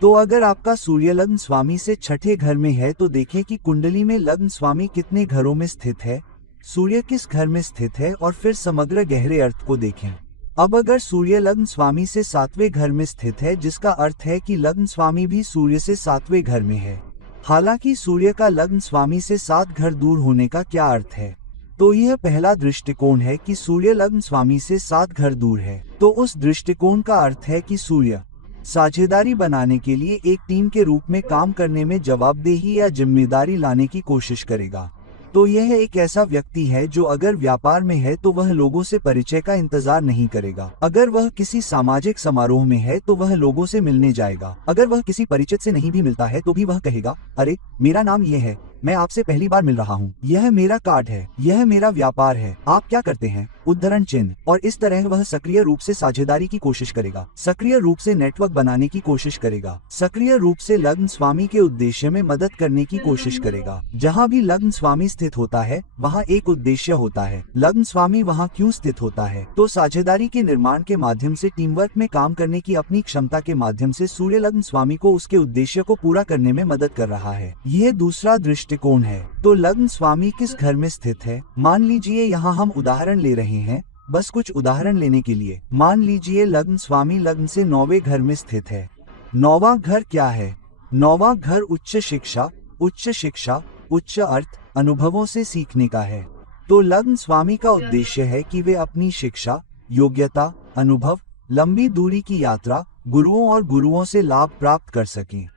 तो अगर आपका सूर्य लग्न स्वामी से छठे घर में है तो देखें कि कुंडली में लग्न स्वामी कितने घरों में स्थित है, सूर्य किस घर में स्थित है और फिर समग्र गहरे अर्थ को देखें। अब अगर सूर्य लग्न स्वामी से 7वें घर में स्थित है, जिसका अर्थ है कि लग्न स्वामी भी सूर्य से 7वें घर में है। हालांकि सूर्य का लग्न स्वामी से 7 घर दूर होने का क्या अर्थ है? तो यह पहला दृष्टिकोण है कि सूर्य लग्न स्वामी से 7 घर दूर है। तो उस दृष्टिकोण का अर्थ है कि सूर्य साझेदारी बनाने के लिए एक टीम के रूप में काम करने में जवाबदेही या जिम्मेदारी लाने की कोशिश करेगा। तो यह एक ऐसा व्यक्ति है जो अगर व्यापार में है तो वह लोगों से परिचय का इंतजार नहीं करेगा। अगर वह किसी सामाजिक समारोह में है तो वह लोगों से मिलने जाएगा। अगर वह किसी परिचित से नहीं भी मिलता है तो भी वह कहेगा, अरे मेरा नाम यह है, मैं आपसे पहली बार मिल रहा हूँ, यह मेरा कार्ड है, यह मेरा व्यापार है, आप क्या करते हैं, उद्धरण चिन्ह। और इस तरह वह सक्रिय रूप से साझेदारी की कोशिश करेगा, सक्रिय रूप से नेटवर्क बनाने की कोशिश करेगा, सक्रिय रूप से लग्न स्वामी के उद्देश्य में मदद करने की कोशिश करेगा। जहाँ भी लग्न स्वामी स्थित होता है वहाँ एक उद्देश्य होता है। लग्न स्वामी वहाँ क्यों स्थित होता है? तो साझेदारी के निर्माण के माध्यम से, टीम वर्क में काम करने की अपनी क्षमता के माध्यम से सूर्य लग्न स्वामी को उसके उद्देश्य को पूरा करने में मदद कर रहा है। यह दूसरा दृष्टिकोण है। तो लग्न स्वामी किस घर में स्थित है? मान लीजिए यहाँ हम उदाहरण ले रहे हैं, बस कुछ उदाहरण लेने के लिए। मान लीजिए लग्न स्वामी लग्न से 9वें घर में स्थित है। 9वां घर क्या है? 9वां घर उच्च शिक्षा, उच्च अर्थ, अनुभवों से सीखने का है। तो लग्न स्वामी का उद्देश्य है कि वे अपनी शिक्षा, योग्यता, अनुभव, लंबी दूरी की यात्रा, गुरुओं और गुरुओं से लाभ प्राप्त कर सकें।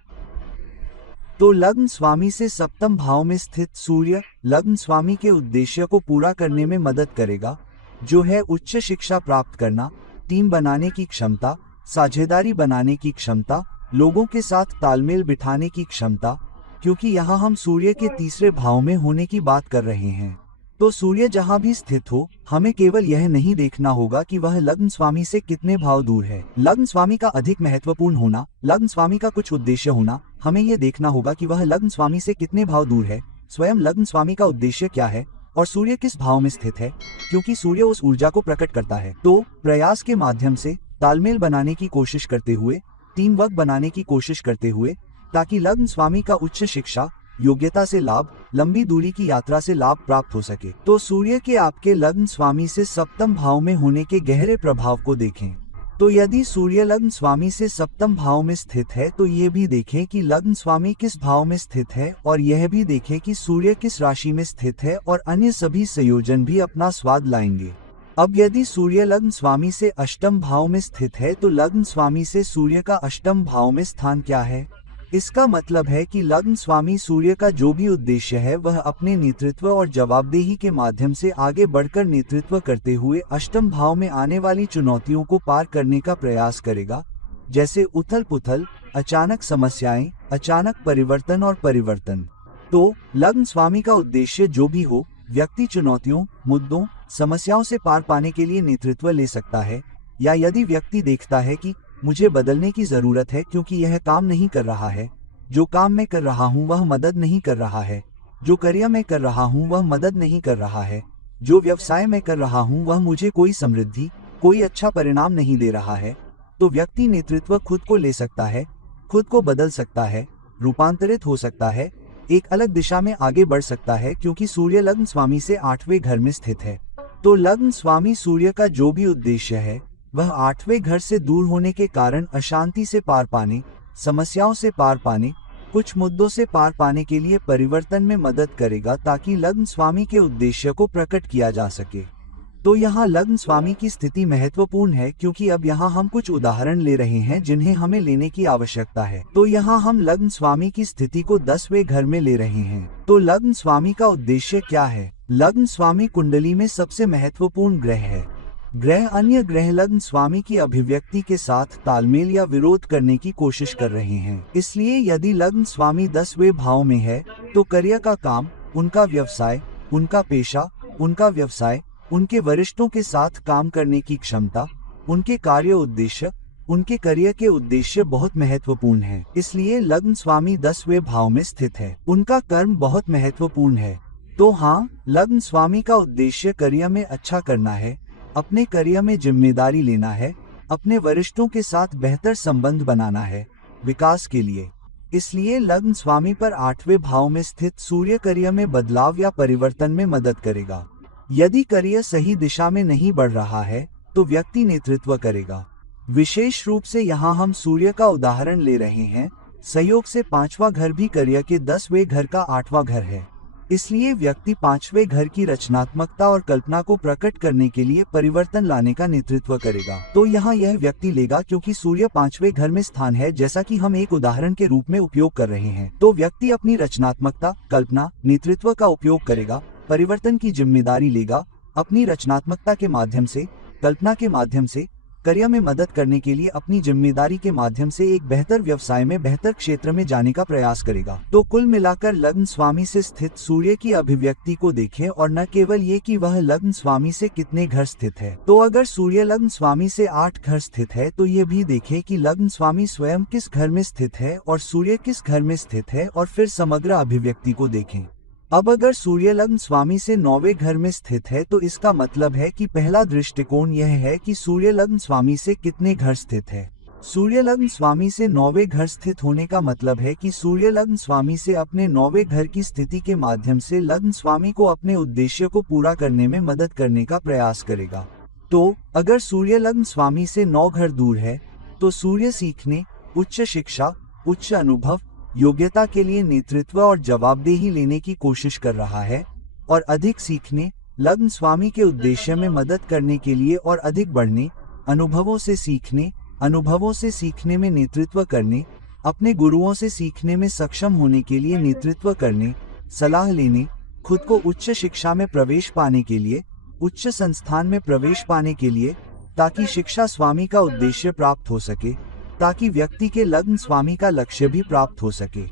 तो लग्न स्वामी से सप्तम भाव में स्थित सूर्य लग्न स्वामी के उद्देश्य को पूरा करने में मदद करेगा, जो है उच्च शिक्षा प्राप्त करना, टीम बनाने की क्षमता, साझेदारी बनाने की क्षमता, लोगों के साथ तालमेल बिठाने की क्षमता। क्योंकि यहाँ हम सूर्य के तीसरे भाव में होने की बात कर रहे हैं, तो सूर्य जहाँ भी स्थित हो, हमें केवल यह नहीं देखना होगा कि वह लग्न स्वामी से कितने भाव दूर है। लग्न स्वामी का अधिक महत्वपूर्ण होना, लग्न स्वामी का कुछ उद्देश्य होना, हमें यह देखना होगा कि वह लग्न स्वामी से कितने भाव दूर है, स्वयं लग्न स्वामी का उद्देश्य क्या है और सूर्य किस भाव में स्थित है, क्योंकि सूर्य उस ऊर्जा को प्रकट करता है। तो प्रयास के माध्यम से तालमेल बनाने की कोशिश करते हुए, टीम वर्क बनाने की कोशिश करते हुए, ताकि लग्न स्वामी का उच्च शिक्षा योग्यता से लाभ, लंबी दूरी की यात्रा से लाभ प्राप्त हो सके। तो सूर्य के आपके लग्न स्वामी से सप्तम भाव में होने के गहरे प्रभाव को देखें। तो यदि सूर्य लग्न स्वामी से सप्तम भाव में स्थित है, तो ये भी देखें कि लग्न स्वामी किस भाव में स्थित है, और यह भी देखें कि सूर्य किस राशि में स्थित है, और अन्य सभी संयोजन भी अपना स्वाद लाएंगे। अब यदि सूर्य लग्न स्वामी से अष्टम भाव में स्थित है, तो लग्न स्वामी से सूर्य का अष्टम भाव में स्थान क्या है? इसका मतलब है कि लग्न स्वामी सूर्य का जो भी उद्देश्य है, वह अपने नेतृत्व और जवाबदेही के माध्यम से आगे बढ़कर नेतृत्व करते हुए अष्टम भाव में आने वाली चुनौतियों को पार करने का प्रयास करेगा, जैसे उथल पुथल, अचानक समस्याएं, अचानक परिवर्तन और परिवर्तन। तो लग्न स्वामी का उद्देश्य जो भी हो, व्यक्ति चुनौतियों, मुद्दों, समस्याओं से पार पाने के लिए नेतृत्व ले सकता है। या यदि व्यक्ति देखता है कि मुझे बदलने की जरूरत है क्योंकि यह काम नहीं कर रहा है, जो काम मैं कर रहा हूँ वह मदद नहीं कर रहा है, जो कार्य मैं कर रहा हूँ वह मदद नहीं कर रहा है, जो व्यवसाय मैं कर रहा हूँ वह मुझे कोई समृद्धि, कोई अच्छा परिणाम नहीं दे रहा है, तो व्यक्ति नेतृत्व खुद को ले सकता है, खुद को बदल सकता है, रूपांतरित हो सकता है, एक अलग दिशा में आगे बढ़ सकता है, क्योंकि सूर्य लग्न स्वामी से 8वें घर में स्थित है। तो लग्न स्वामी सूर्य का जो भी उद्देश्य है, वह 8वें घर से दूर होने के कारण अशांति से पार पाने, समस्याओं से पार पाने, कुछ मुद्दों से पार पाने के लिए परिवर्तन में मदद करेगा, ताकि लग्न स्वामी के उद्देश्य को प्रकट किया जा सके। तो यहाँ लग्न स्वामी की स्थिति महत्वपूर्ण है, क्योंकि अब यहाँ हम कुछ उदाहरण ले रहे हैं जिन्हें हमें लेने की आवश्यकता है। तो यहाँ हम लग्न स्वामी की स्थिति को 10वें घर में ले रहे हैं। तो लग्न स्वामी का उद्देश्य क्या है? लग्न स्वामी कुंडली में सबसे महत्वपूर्ण ग्रह है। ग्रह अन्य ग्रह लग्न स्वामी की अभिव्यक्ति के साथ तालमेल या विरोध करने की कोशिश कर रहे हैं। इसलिए यदि लग्न स्वामी 10वें भाव में है, तो कार्य का काम, उनका व्यवसाय, उनका पेशा, उनका व्यवसाय, उनके वरिष्ठों के साथ काम करने की क्षमता, उनके कार्य उद्देश्य, उनके कार्य के उद्देश्य बहुत महत्वपूर्ण है। इसलिए लग्न स्वामी 10वें भाव में स्थित है। उनका कर्म बहुत महत्वपूर्ण है। तो हाँ, लग्न स्वामी का उद्देश्य कार्य में अच्छा करना है, अपने कार्य में जिम्मेदारी लेना है, अपने वरिष्ठों के साथ बेहतर संबंध बनाना है, विकास के लिए। इसलिए लग्न स्वामी पर 8वें भाव में स्थित सूर्य कार्य में बदलाव या परिवर्तन में मदद करेगा। यदि कार्य सही दिशा में नहीं बढ़ रहा है, तो व्यक्ति नेतृत्व करेगा। विशेष रूप से यहाँ हम सूर्य का उदाहरण ले रहे हैं। संयोग से 5वां घर भी कार्य के 10वें घर का 8वां घर है। इसलिए व्यक्ति 5वें घर की रचनात्मकता और कल्पना को प्रकट करने के लिए परिवर्तन लाने का नेतृत्व करेगा। तो यहाँ यह व्यक्ति लेगा, क्योंकि सूर्य 5वें घर में स्थान है, जैसा कि हम एक उदाहरण के रूप में उपयोग कर रहे हैं। तो व्यक्ति अपनी रचनात्मकता, कल्पना, नेतृत्व का उपयोग करेगा, परिवर्तन की जिम्मेदारी लेगा, अपनी रचनात्मकता के माध्यम से, कल्पना के माध्यम से, कार्य में मदद करने के लिए अपनी जिम्मेदारी के माध्यम से एक बेहतर व्यवसाय में, बेहतर क्षेत्र में जाने का प्रयास करेगा। तो कुल मिलाकर लग्न स्वामी से स्थित सूर्य की अभिव्यक्ति को देखें, और न केवल ये कि वह लग्न स्वामी से कितने घर स्थित है। तो अगर सूर्य लग्न स्वामी से 8 घर स्थित है, तो ये भी देखें कि लग्न स्वामी स्वयं किस घर में स्थित है और सूर्य किस घर में स्थित है, और फिर समग्र अभिव्यक्ति को देखें। अब अगर सूर्य लग्न स्वामी से 9वें घर में स्थित है, तो इसका मतलब है कि पहला दृष्टिकोण यह है कि सूर्य लग्न स्वामी से कितने घर स्थित है। सूर्य लग्न स्वामी से 9वें घर स्थित होने का मतलब है कि सूर्य लग्न स्वामी से अपने 9वें घर की स्थिति के माध्यम से लग्न स्वामी को अपने उद्देश्य को पूरा करने में मदद करने का प्रयास करेगा। तो अगर सूर्य लग्न स्वामी से 9 घर दूर है, तो सूर्य सीखने, उच्च शिक्षा, उच्च अनुभव, योग्यता के लिए नेतृत्व और जवाबदेही लेने की कोशिश कर रहा है, और अधिक सीखने, लग्न स्वामी के उद्देश्य में मदद करने के लिए और अधिक बढ़ने, अनुभवों से सीखने, अनुभवों से सीखने में नेतृत्व करने, अपने गुरुओं से सीखने में सक्षम होने के लिए नेतृत्व करने, सलाह लेने, खुद को उच्च शिक्षा में प्रवेश पाने के लिए, उच्च संस्थान में प्रवेश पाने के लिए, ताकि शिक्षा स्वामी का उद्देश्य प्राप्त हो सके, ताकि व्यक्ति के लग्न स्वामी का लक्ष्य भी प्राप्त हो सके।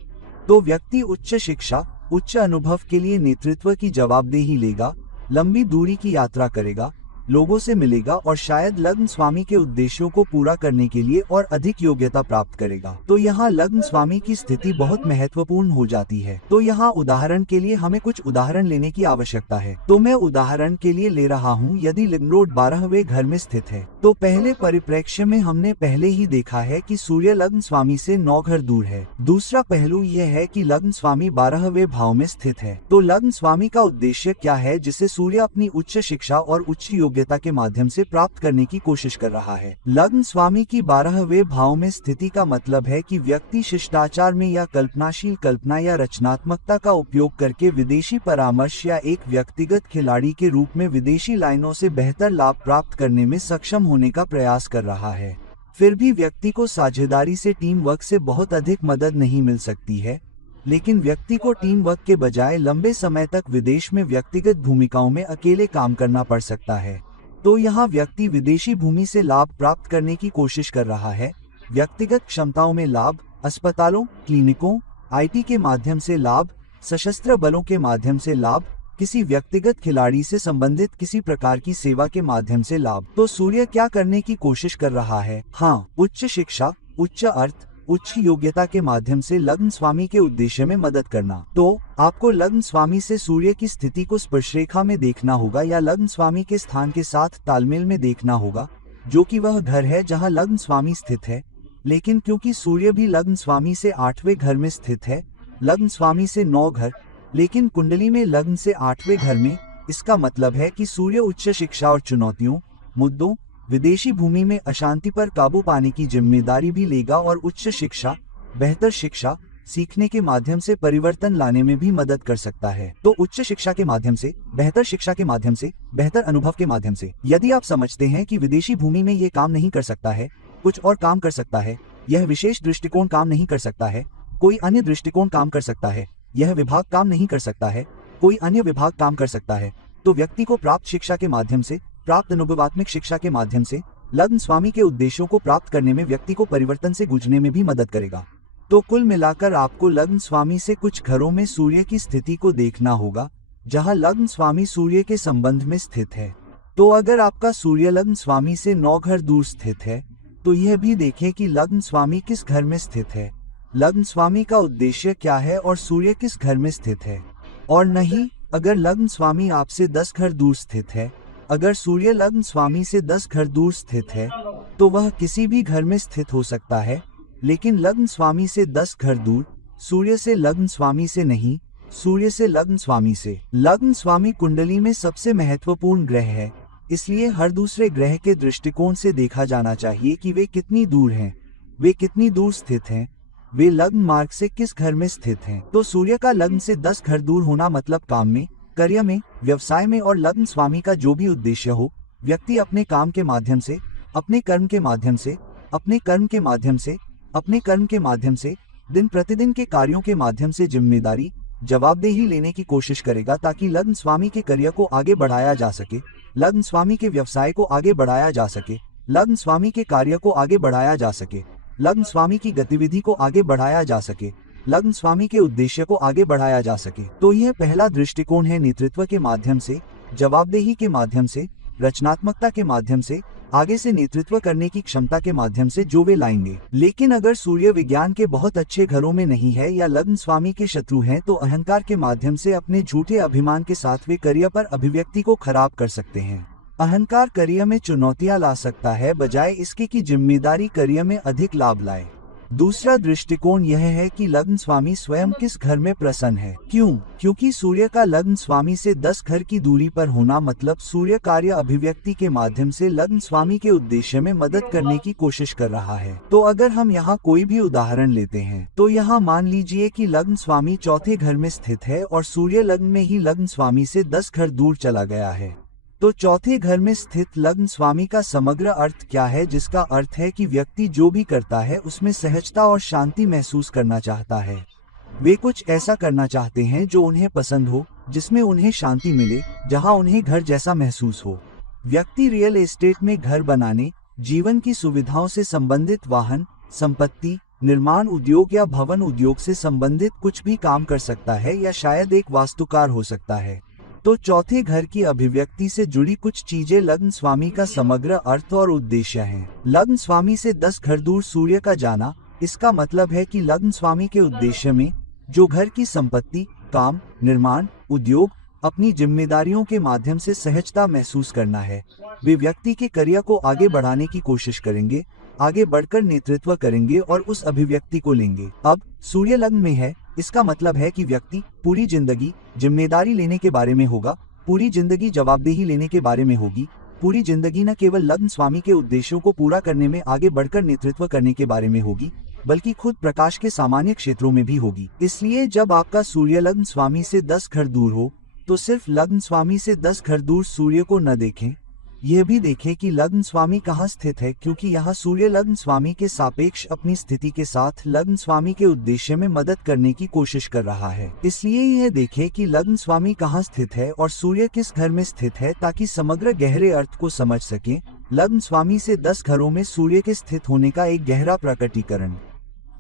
तो व्यक्ति उच्च शिक्षा, उच्च अनुभव के लिए नेतृत्व की जवाबदेही लेगा, लंबी दूरी की यात्रा करेगा, लोगों से मिलेगा और शायद लग्न स्वामी के उद्देश्यों को पूरा करने के लिए और अधिक योग्यता प्राप्त करेगा। तो यहाँ लग्न स्वामी की स्थिति बहुत महत्वपूर्ण हो जाती है। तो यहाँ उदाहरण के लिए हमें कुछ उदाहरण लेने की आवश्यकता है। तो मैं उदाहरण के लिए ले रहा हूँ, यदि लिग्न रोड 12वें घर में स्थित है, तो पहले परिप्रेक्ष्य में हमने पहले ही देखा है कि सूर्य लग्न स्वामी से 9 घर दूर है। दूसरा पहलू यह है कि लग्न स्वामी 12वें भाव में स्थित है। तो लग्न स्वामी का उद्देश्य क्या है जिसे सूर्य अपनी उच्च शिक्षा और उच्च योग्यता के माध्यम से प्राप्त करने की कोशिश कर रहा है। लग्न स्वामी की 12वें भाव में स्थिति का मतलब है कि व्यक्ति शिष्टाचार में या कल्पनाशील कल्पना या रचनात्मकता का उपयोग करके विदेशी परामर्श या एक व्यक्तिगत खिलाड़ी के रूप में विदेशी लाइनों से बेहतर लाभ प्राप्त करने में सक्षम होने का प्रयास कर रहा है। फिर भी व्यक्ति को साझेदारी से टीम वर्क से बहुत अधिक मदद नहीं मिल सकती है, लेकिन व्यक्ति को टीम वर्क के बजाय लंबे समय तक विदेश में व्यक्तिगत भूमिकाओं में अकेले काम करना पड़ सकता है। तो यहाँ व्यक्ति विदेशी भूमि से लाभ प्राप्त करने की कोशिश कर रहा है, व्यक्तिगत क्षमताओं में लाभ, अस्पतालों, क्लिनिकों, आईटी के माध्यम से लाभ, सशस्त्र बलों के माध्यम से लाभ, किसी व्यक्तिगत खिलाड़ी से संबंधित किसी प्रकार की सेवा के माध्यम से लाभ। तो सूर्य क्या करने की कोशिश कर रहा है? हाँ, उच्च शिक्षा, उच्च अर्थ, उच्च योग्यता के माध्यम से लग्न स्वामी के उद्देश्य में मदद करना। तो आपको लग्न स्वामी से सूर्य की स्थिति को स्पर्शरेखा में देखना होगा या लग्न स्वामी के स्थान के साथ तालमेल में देखना होगा, जो कि वह घर है जहां लग्न स्वामी स्थित है। लेकिन क्योंकि सूर्य भी लग्न स्वामी से 8वें घर में स्थित है, लग्न स्वामी से 9 घर, लेकिन कुंडली में लग्न से 8वें घर में, इसका मतलब है कि सूर्य उच्च शिक्षा और चुनौतियों, मुद्दों, विदेशी भूमि में अशांति पर काबू पाने की जिम्मेदारी भी लेगा और उच्च शिक्षा, बेहतर शिक्षा सीखने के माध्यम से परिवर्तन लाने में भी मदद कर सकता है। तो उच्च शिक्षा के माध्यम से, बेहतर शिक्षा के माध्यम से, बेहतर अनुभव के माध्यम से, यदि आप समझते हैं कि विदेशी भूमि में ये काम नहीं कर सकता है, कुछ और काम कर सकता है, यह विशेष दृष्टिकोण काम नहीं कर सकता है, कोई अन्य दृष्टिकोण काम कर सकता है, यह विभाग काम नहीं कर सकता है, कोई अन्य विभाग काम कर सकता है, तो व्यक्ति को प्राप्त शिक्षा के माध्यम से, प्राप्त अनुभवात्मक शिक्षा के माध्यम से लग्न स्वामी के उद्देश्यों को प्राप्त करने में व्यक्ति को परिवर्तन से गुजरने में भी मदद करेगा। तो कुल मिलाकर आपको लग्न स्वामी से कुछ घरों में सूर्य की स्थिति को देखना होगा जहां लग्न स्वामी सूर्य के संबंध में स्थित है। तो अगर आपका सूर्य लग्न स्वामी से 9 घर दूर स्थित है, तो यह भी देखें कि लग्न स्वामी किस घर में स्थित है, लग्न स्वामी का उद्देश्य क्या है और सूर्य किस घर में स्थित है। और नहीं, अगर लग्न स्वामी आपसे 10 घर दूर स्थित है, अगर सूर्य लग्न स्वामी से 10 घर दूर स्थित है, तो वह किसी भी घर में स्थित हो सकता है, लेकिन लग्न स्वामी से 10 घर दूर, सूर्य से लग्न स्वामी से नहीं, सूर्य से लग्न स्वामी से। लग्न स्वामी कुंडली में सबसे महत्वपूर्ण ग्रह है, इसलिए हर दूसरे ग्रह के दृष्टिकोण से देखा जाना चाहिए कि वे कितनी दूर हैं, वे कितनी दूर स्थित हैं, वे लग्न मार्ग से किस घर में स्थित हैं। तो सूर्य का लग्न से 10 घर दूर होना मतलब काम में, करियर में, व्यवसाय में और लग्न स्वामी का जो भी उद्देश्य हो, व्यक्ति अपने काम के माध्यम से, अपने कर्म के माध्यम से, अपने कर्म के माध्यम से, अपने कर्म के माध्यम से, दिन प्रतिदिन के कार्यों के माध्यम से जिम्मेदारी, जवाबदेही लेने की कोशिश करेगा ताकि लग्न स्वामी के करियर को आगे बढ़ाया जा सके, लग्न स्वामी के व्यवसाय को आगे बढ़ाया जा सके, लग्न स्वामी के कार्य को आगे बढ़ाया जा सके, लग्न स्वामी की गतिविधि को आगे बढ़ाया जा सके, लग्न स्वामी के उद्देश्य को आगे बढ़ाया जा सके। तो यह पहला दृष्टिकोण है, नेतृत्व के माध्यम से, जवाबदेही के माध्यम से, रचनात्मकता के माध्यम से, आगे से नेतृत्व करने की क्षमता के माध्यम से जो वे लाएंगे। लेकिन अगर सूर्य विज्ञान के बहुत अच्छे घरों में नहीं है या लग्न स्वामी के शत्रु हैं, तो अहंकार के माध्यम से अपने झूठे अभिमान के साथ वे करियर पर अभिव्यक्ति को खराब कर सकते हैं। अहंकार करियर में चुनौतियां ला सकता है, बजाय इसके कि जिम्मेदारी करियर में अधिक लाभ लाए। दूसरा दृष्टिकोण यह है कि लग्न स्वामी स्वयं किस घर में प्रसन्न है। क्यों? क्योंकि सूर्य का लग्न स्वामी से 10 घर की दूरी पर होना मतलब सूर्य कार्य अभिव्यक्ति के माध्यम से लग्न स्वामी के उद्देश्य में मदद करने की कोशिश कर रहा है। तो अगर हम यहाँ कोई भी उदाहरण लेते हैं, तो यहाँ मान लीजिए कि लग्न स्वामी 4थे घर में स्थित है और सूर्य लग्न में ही लग्न स्वामी से 10 घर दूर चला गया है। तो चौथे घर में स्थित लग्न स्वामी का समग्र अर्थ क्या है, जिसका अर्थ है कि व्यक्ति जो भी करता है उसमें सहजता और शांति महसूस करना चाहता है। वे कुछ ऐसा करना चाहते हैं जो उन्हें पसंद हो, जिसमें उन्हें शांति मिले, जहां उन्हें घर जैसा महसूस हो। व्यक्ति रियल एस्टेट में घर बनाने, जीवन की सुविधाओं से संबंधित वाहन, संपत्ति, निर्माण उद्योग या भवन उद्योग से संबंधित कुछ भी काम कर सकता है या शायद एक वास्तुकार हो सकता है। तो चौथे घर की अभिव्यक्ति से जुड़ी कुछ चीजें लग्न स्वामी का समग्र अर्थ और उद्देश्य हैं। लग्न स्वामी से 10 घर दूर सूर्य का जाना, इसका मतलब है कि लग्न स्वामी के उद्देश्य में जो घर की संपत्ति, काम, निर्माण, उद्योग, अपनी जिम्मेदारियों के माध्यम से सहजता महसूस करना है। वे व्यक्ति के करियर को आगे बढ़ाने की कोशिश करेंगे, आगे बढ़कर नेतृत्व करेंगे और उस अभिव्यक्ति को लेंगे। अब सूर्य लग्न में है, इसका मतलब है कि व्यक्ति पूरी जिंदगी जिम्मेदारी लेने के बारे में होगा, पूरी जिंदगी जवाबदेही लेने के बारे में होगी, पूरी जिंदगी न केवल लग्न स्वामी के उद्देश्यों को पूरा करने में आगे बढ़कर नेतृत्व करने के बारे में होगी, बल्कि खुद प्रकाश के सामान्य क्षेत्रों में भी होगी। इसलिए जब आपका सूर्य लग्न स्वामी से 10 घर दूर हो, तो सिर्फ लग्न स्वामी से 10 घर दूर सूर्य को न देखें, यह भी देखें कि लग्न स्वामी कहाँ स्थित है, क्योंकि यहाँ सूर्य लग्न स्वामी के सापेक्ष अपनी स्थिति के साथ लग्न स्वामी के उद्देश्य में मदद करने की कोशिश कर रहा है। इसलिए यह देखें कि लग्न स्वामी कहाँ स्थित है और सूर्य किस घर में स्थित है, ताकि समग्र गहरे अर्थ को समझ सकें। लग्न स्वामी से 10 घरों में सूर्य के स्थित होने का एक गहरा प्रकटीकरण।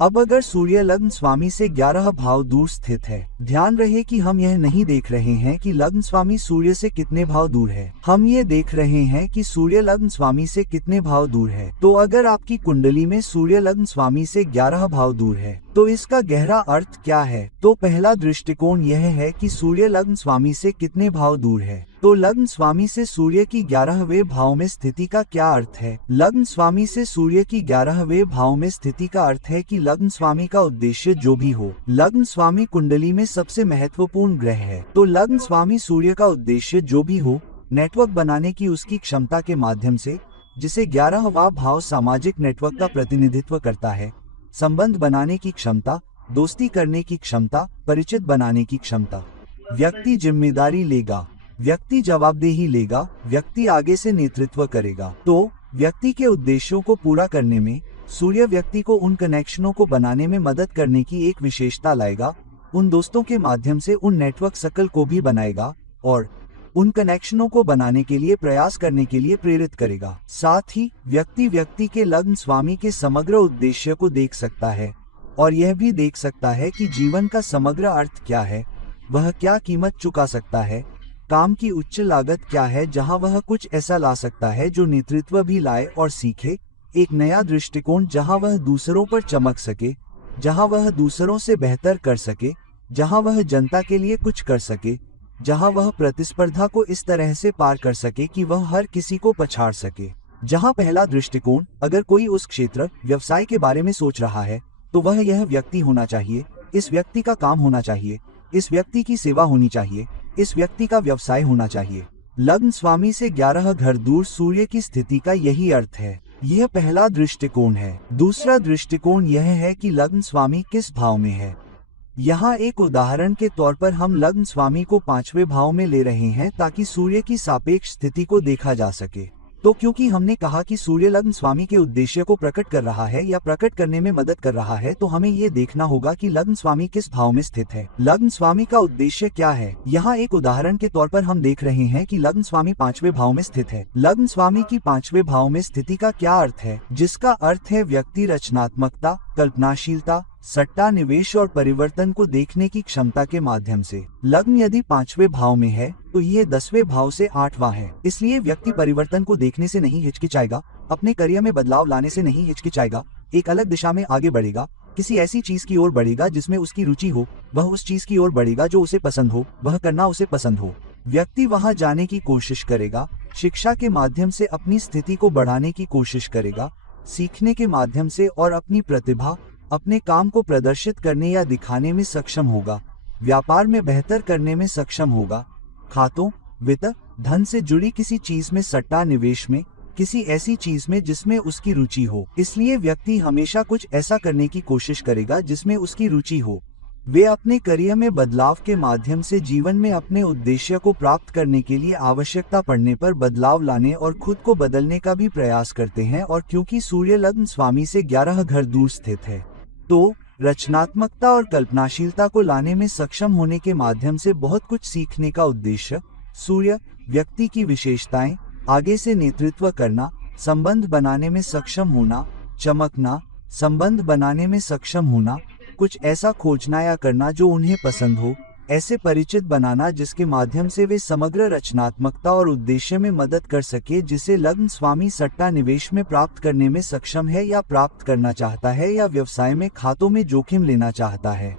अब अगर सूर्य लग्न स्वामी से 11 भाव दूर स्थित है, ध्यान रहे कि हम यह नहीं देख रहे हैं कि लग्न स्वामी सूर्य से कितने भाव दूर है, हम ये देख रहे हैं कि सूर्य लग्न स्वामी से कितने भाव दूर है। तो अगर आपकी कुंडली में सूर्य लग्न स्वामी से 11 भाव दूर है, तो इसका गहरा अर्थ क्या है? तो पहला दृष्टिकोण यह है कि सूर्य लग्न स्वामी से कितने भाव दूर है। तो लग्न स्वामी से सूर्य की 11वें भाव में स्थिति का क्या अर्थ है? लग्न स्वामी से सूर्य की 11वें भाव में स्थिति का अर्थ है कि लग्न स्वामी का उद्देश्य जो भी हो, लग्न स्वामी कुंडली में सबसे महत्वपूर्ण ग्रह है। तो लग्न स्वामी सूर्य का उद्देश्य जो भी हो, नेटवर्क बनाने की उसकी क्षमता के माध्यम से, जिसे 11वां भाव सामाजिक नेटवर्क का प्रतिनिधित्व करता है, संबंध बनाने की क्षमता, दोस्ती करने की क्षमता, परिचित बनाने की क्षमता। व्यक्ति जिम्मेदारी लेगा, व्यक्ति जवाबदेही लेगा, व्यक्ति आगे से नेतृत्व करेगा। तो व्यक्ति के उद्देश्यों को पूरा करने में सूर्य व्यक्ति को उन कनेक्शनों को बनाने में मदद करने की एक विशेषता लाएगा, उन दोस्तों के माध्यम से उन नेटवर्क सर्कल को भी बनाएगा और उन कनेक्शनों को बनाने के लिए प्रयास करने के लिए प्रेरित करेगा। साथ ही व्यक्ति के लग्न स्वामी के समग्र उद्देश्य को देख सकता है और यह भी देख सकता है कि जीवन का समग्र अर्थ क्या है, वह क्या कीमत चुका सकता है, काम की उच्च लागत क्या है जहां वह कुछ ऐसा ला सकता है जो नेतृत्व भी लाए और सीखे, एक नया दृष्टिकोण जहां वह दूसरों पर चमक सके, जहां वह दूसरों से बेहतर कर सके, जहां वह जनता के लिए कुछ कर सके, जहां वह प्रतिस्पर्धा को इस तरह से पार कर सके कि वह हर किसी को पछाड़ सके। जहां पहला दृष्टिकोण, अगर कोई उस क्षेत्र व्यवसाय के बारे में सोच रहा है, तो वह यह व्यक्ति होना चाहिए, इस व्यक्ति का काम होना चाहिए, इस व्यक्ति की सेवा होनी चाहिए, इस व्यक्ति का व्यवसाय होना चाहिए। लग्न स्वामी से 11 घर दूर सूर्य की स्थिति का यही अर्थ है। यह पहला दृष्टिकोण है। दूसरा दृष्टिकोण यह है कि लग्न स्वामी किस भाव में है। यहाँ एक उदाहरण के तौर पर हम लग्न स्वामी को 5वें भाव में ले रहे हैं ताकि सूर्य की सापेक्ष स्थिति को देखा जा सके। तो क्योंकि हमने कहा कि सूर्य लग्न स्वामी के उद्देश्य को प्रकट कर रहा है या प्रकट करने में मदद कर रहा है, तो हमें ये देखना होगा कि लग्न स्वामी किस भाव में स्थित है, लग्न स्वामी का उद्देश्य क्या है। यहाँ एक उदाहरण के तौर पर हम देख रहे हैं कि लग्न स्वामी 5वें भाव में स्थित है। लग्न स्वामी की 5वें भाव में स्थिति का क्या अर्थ है, जिसका अर्थ है व्यक्ति रचनात्मकता, कल्पनाशीलता, सट्टा निवेश और परिवर्तन को देखने की क्षमता के माध्यम से। लग्न यदि 5वें भाव में है तो यह 10वें भाव से 8वां है। इसलिए व्यक्ति परिवर्तन को देखने से नहीं हिचकिचाएगा, अपने करियर में बदलाव लाने से नहीं हिचकिचाएगा, एक अलग दिशा में आगे बढ़ेगा, किसी ऐसी चीज की ओर बढ़ेगा जिसमें उसकी रुचि हो, वह उस चीज की ओर बढ़ेगा जो उसे पसंद हो, वह करना उसे पसंद हो। व्यक्ति वहां जाने की कोशिश करेगा, शिक्षा के माध्यम से अपनी स्थिति को बढ़ाने की कोशिश करेगा, सीखने के माध्यम से और अपनी प्रतिभा, अपने काम को प्रदर्शित करने या दिखाने में सक्षम होगा, व्यापार में बेहतर करने में सक्षम होगा, खातों, वित्त, धन से जुड़ी किसी चीज में सट्टा निवेश में, किसी ऐसी चीज में जिसमें उसकी रुचि हो। इसलिए व्यक्ति हमेशा कुछ ऐसा करने की कोशिश करेगा जिसमें उसकी रुचि हो। वे अपने करियर में बदलाव के माध्यम से जीवन में अपने उद्देश्य को प्राप्त करने के लिए आवश्यकता पड़ने पर बदलाव लाने और खुद को बदलने का भी प्रयास करते हैं। और क्योंकि सूर्य लग्न स्वामी से 11 घर दूर स्थित है, तो रचनात्मकता और कल्पनाशीलता को लाने में सक्षम होने के माध्यम से बहुत कुछ सीखने का उद्देश्य। सूर्य व्यक्ति की विशेषताएं, आगे से नेतृत्व करना, संबंध बनाने में सक्षम होना, चमकना, संबंध बनाने में सक्षम होना, कुछ ऐसा खोजना या करना जो उन्हें पसंद हो, ऐसे परिचित बनाना जिसके माध्यम से वे समग्र रचनात्मकता और उद्देश्य में मदद कर सके, जिसे लग्न स्वामी सट्टा निवेश में प्राप्त करने में सक्षम है या प्राप्त करना चाहता है या व्यवसाय में खातों में जोखिम लेना चाहता है।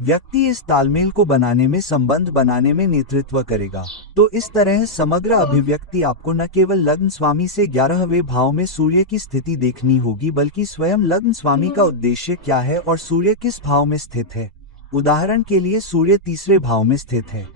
व्यक्ति इस तालमेल को बनाने में, संबंध बनाने में नेतृत्व करेगा। तो इस तरह समग्र अभिव्यक्ति आपको न केवल लग्न स्वामी से 11वें भाव में सूर्य की स्थिति देखनी होगी, बल्कि स्वयं लग्न स्वामी का उद्देश्य क्या है और सूर्य किस भाव में स्थित है। उदाहरण के लिए सूर्य तीसरे भाव में स्थित है,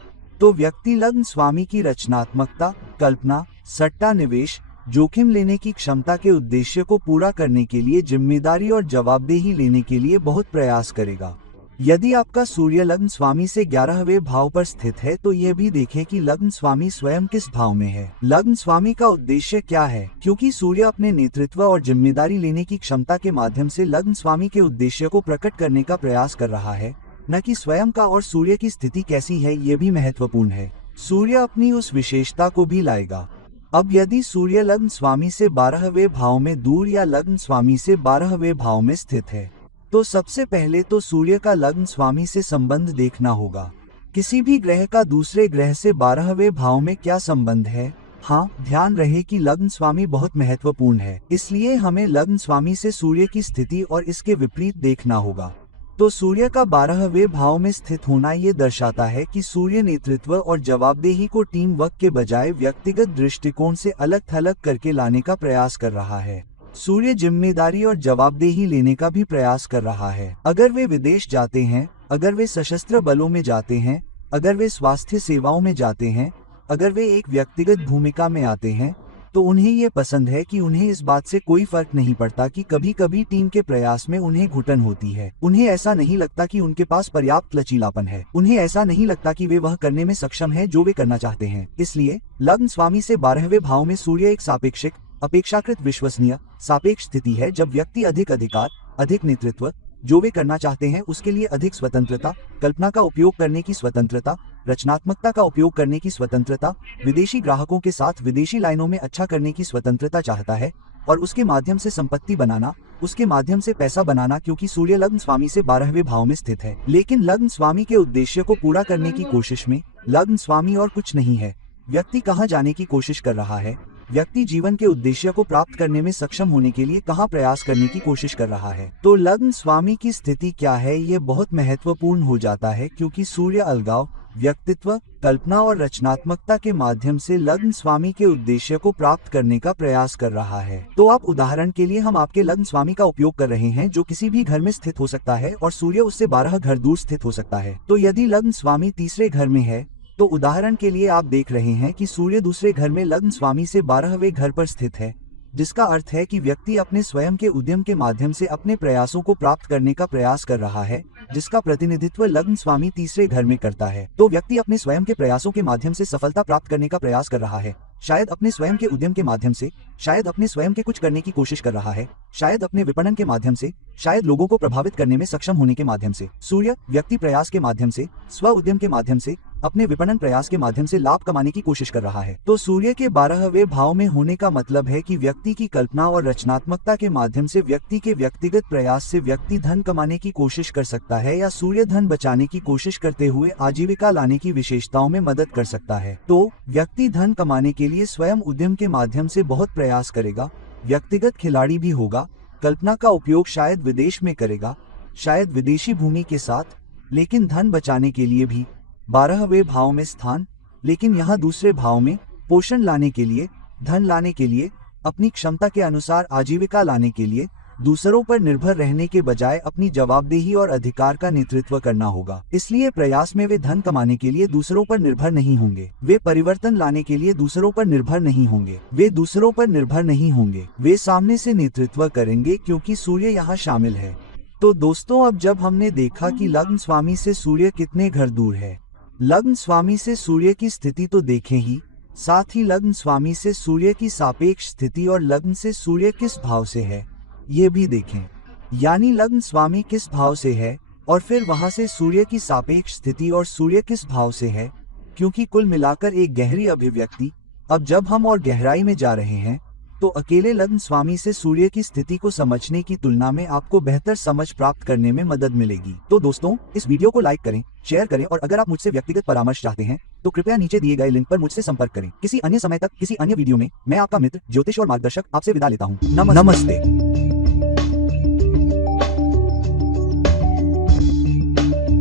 तो व्यक्ति लग्न स्वामी की रचनात्मकता, कल्पना, सट्टा निवेश, जोखिम लेने की क्षमता के उद्देश्य को पूरा करने के लिए जिम्मेदारी और जवाबदेही लेने के लिए बहुत प्रयास करेगा। यदि आपका सूर्य लग्न स्वामी से 11वें भाव पर स्थित है, तो यह भी देखें कि लग्न स्वामी स्वयं किस भाव में है। लग्न स्वामी का उद्देश्य क्या है, क्योंकि सूर्य अपने नेतृत्व और जिम्मेदारी लेने की क्षमता के माध्यम से लग्न स्वामी के उद्देश्य को प्रकट करने का प्रयास कर रहा है, न कि स्वयं का। और सूर्य की स्थिति कैसी है ये भी महत्वपूर्ण है। सूर्य अपनी उस विशेषता को भी लाएगा। अब यदि सूर्य लग्न स्वामी से 12वें भाव में दूर या लग्न स्वामी से 12वें भाव में स्थित है, तो सबसे पहले तो सूर्य का लग्न स्वामी से संबंध देखना होगा। किसी भी ग्रह का दूसरे ग्रह से 12वें भाव में क्या संबंध है। हाँ, ध्यान रहे कि लग्न स्वामी बहुत महत्वपूर्ण है, इसलिए हमें लग्न स्वामी से सूर्य की स्थिति और इसके विपरीत देखना होगा। तो सूर्य का 12वें भाव में स्थित होना ये दर्शाता है कि सूर्य नेतृत्व और जवाबदेही को टीम वर्क के बजाय व्यक्तिगत दृष्टिकोण से अलग थलग करके लाने का प्रयास कर रहा है। सूर्य जिम्मेदारी और जवाबदेही लेने का भी प्रयास कर रहा है। अगर वे विदेश जाते हैं, अगर वे सशस्त्र बलों में जाते हैं, अगर वे स्वास्थ्य सेवाओं में जाते हैं, अगर वे एक व्यक्तिगत भूमिका में आते हैं, तो उन्हें ये पसंद है कि उन्हें इस बात से कोई फर्क नहीं पड़ता कि कभी कभी टीम के प्रयास में उन्हें घुटन होती है। उन्हें ऐसा नहीं लगता कि उनके पास पर्याप्त लचीलापन है। उन्हें ऐसा नहीं लगता कि वे वह करने में सक्षम है जो वे करना चाहते हैं। इसलिए लग्न स्वामी से 12वें भाव में सूर्य एक सापेक्षिक, अपेक्षाकृत विश्वसनीय, सापेक्ष स्थिति है, जब व्यक्ति अधिक अधिकार, अधिक नेतृत्व, जो वे करना चाहते हैं उसके लिए अधिक स्वतंत्रता, कल्पना का उपयोग करने की स्वतंत्रता, रचनात्मकता का उपयोग करने की स्वतंत्रता, विदेशी ग्राहकों के साथ विदेशी लाइनों में अच्छा करने की स्वतंत्रता चाहता है, और उसके माध्यम से संपत्ति बनाना, उसके माध्यम से पैसा बनाना, क्योंकि सूर्य लग्न स्वामी से 12वें भाव में स्थित है। लेकिन लग्न स्वामी के उद्देश्य को पूरा करने की कोशिश में लग्न स्वामी और कुछ नहीं है। व्यक्ति कहाँ जाने की कोशिश कर रहा है, व्यक्ति जीवन के उद्देश्य को प्राप्त करने में सक्षम होने के लिए कहाँ प्रयास करने की कोशिश कर रहा है। तो लग्न स्वामी की स्थिति क्या है, ये बहुत महत्वपूर्ण हो जाता है, क्योंकि सूर्य अलगाव, व्यक्तित्व, कल्पना और रचनात्मकता के माध्यम से लग्न स्वामी के उद्देश्य को प्राप्त करने का प्रयास कर रहा है। तो आप उदाहरण के लिए, हम आपके लग्न स्वामी का उपयोग कर रहे हैं, जो किसी भी घर में स्थित हो सकता है और सूर्य उससे 12 घर दूर स्थित हो सकता है। तो यदि लग्न स्वामी तीसरे घर में है, तो उदाहरण के लिए आप देख रहे हैं कि सूर्य दूसरे घर में लग्न स्वामी से 12वें घर पर स्थित है, जिसका अर्थ है कि व्यक्ति अपने स्वयं के उद्यम के माध्यम से अपने प्रयासों को प्राप्त करने का प्रयास कर रहा है, जिसका प्रतिनिधित्व लग्न स्वामी तीसरे घर में करता है। तो व्यक्ति अपने स्वयं के प्रयासों के माध्यम से सफलता प्राप्त करने का प्रयास कर रहा है, शायद अपने स्वयं के उद्यम के माध्यम से, शायद अपने स्वयं के कुछ करने की कोशिश कर रहा है, शायद अपने विपणन के माध्यम से, शायद लोगों को प्रभावित करने में सक्षम होने के माध्यम से। सूर्य व्यक्ति प्रयास के माध्यम से, स्व उद्यम के माध्यम से, अपने विपणन प्रयास के माध्यम से लाभ कमाने की कोशिश कर रहा है। तो सूर्य के 12वें भाव में होने का मतलब है कि व्यक्ति की कल्पना और रचनात्मकता के माध्यम से, व्यक्ति के व्यक्तिगत प्रयास से व्यक्ति धन कमाने की कोशिश कर सकता है, या सूर्य धन बचाने की कोशिश करते हुए आजीविका लाने की विशेषताओं में मदद कर सकता है। तो व्यक्ति धन कमाने के लिए स्वयं उद्यम के माध्यम से बहुत प्रयास करेगा, व्यक्तिगत खिलाड़ी भी होगा, कल्पना का उपयोग शायद विदेश में करेगा, शायद विदेशी भूमि के साथ, लेकिन धन बचाने के लिए भी 12वें भाव में स्थान, लेकिन यहाँ दूसरे भाव में पोषण लाने के लिए, धन लाने के लिए, अपनी क्षमता के अनुसार आजीविका लाने के लिए, दूसरों पर निर्भर रहने के बजाय अपनी जवाबदेही और अधिकार का नेतृत्व करना होगा। इसलिए प्रयास में वे धन कमाने के लिए दूसरों पर निर्भर नहीं होंगे, वे परिवर्तन लाने के लिए दूसरों पर निर्भर नहीं होंगे, वे दूसरों पर निर्भर नहीं होंगे, वे सामने से नेतृत्व करेंगे, क्योंकि सूर्य यहाँ शामिल है। तो दोस्तों अब जब हमने देखा कि लग्न स्वामी से सूर्य कितने घर दूर है, लग्न स्वामी से सूर्य की स्थिति तो देखें ही, साथ ही लग्न स्वामी से सूर्य की सापेक्ष स्थिति और लग्न से सूर्य किस भाव से है ये भी देखें। यानी लग्न स्वामी किस भाव से है और फिर वहां से सूर्य की सापेक्ष स्थिति और सूर्य किस भाव से है, क्योंकि कुल मिलाकर एक गहरी अभिव्यक्ति। अब जब हम और गहराई में जा रहे हैं तो अकेले लग्न स्वामी से सूर्य की स्थिति को समझने की तुलना में आपको बेहतर समझ प्राप्त करने में मदद मिलेगी। तो दोस्तों इस वीडियो को लाइक करें, शेयर करें और अगर आप मुझसे व्यक्तिगत परामर्श चाहते हैं तो कृपया नीचे दिए गए लिंक पर मुझसे संपर्क करें। किसी अन्य समय तक किसी अन्य वीडियो में मैं आपका मित्र ज्योतिष और मार्गदर्शक आपसे विदा लेता हूँ। नमस्ते।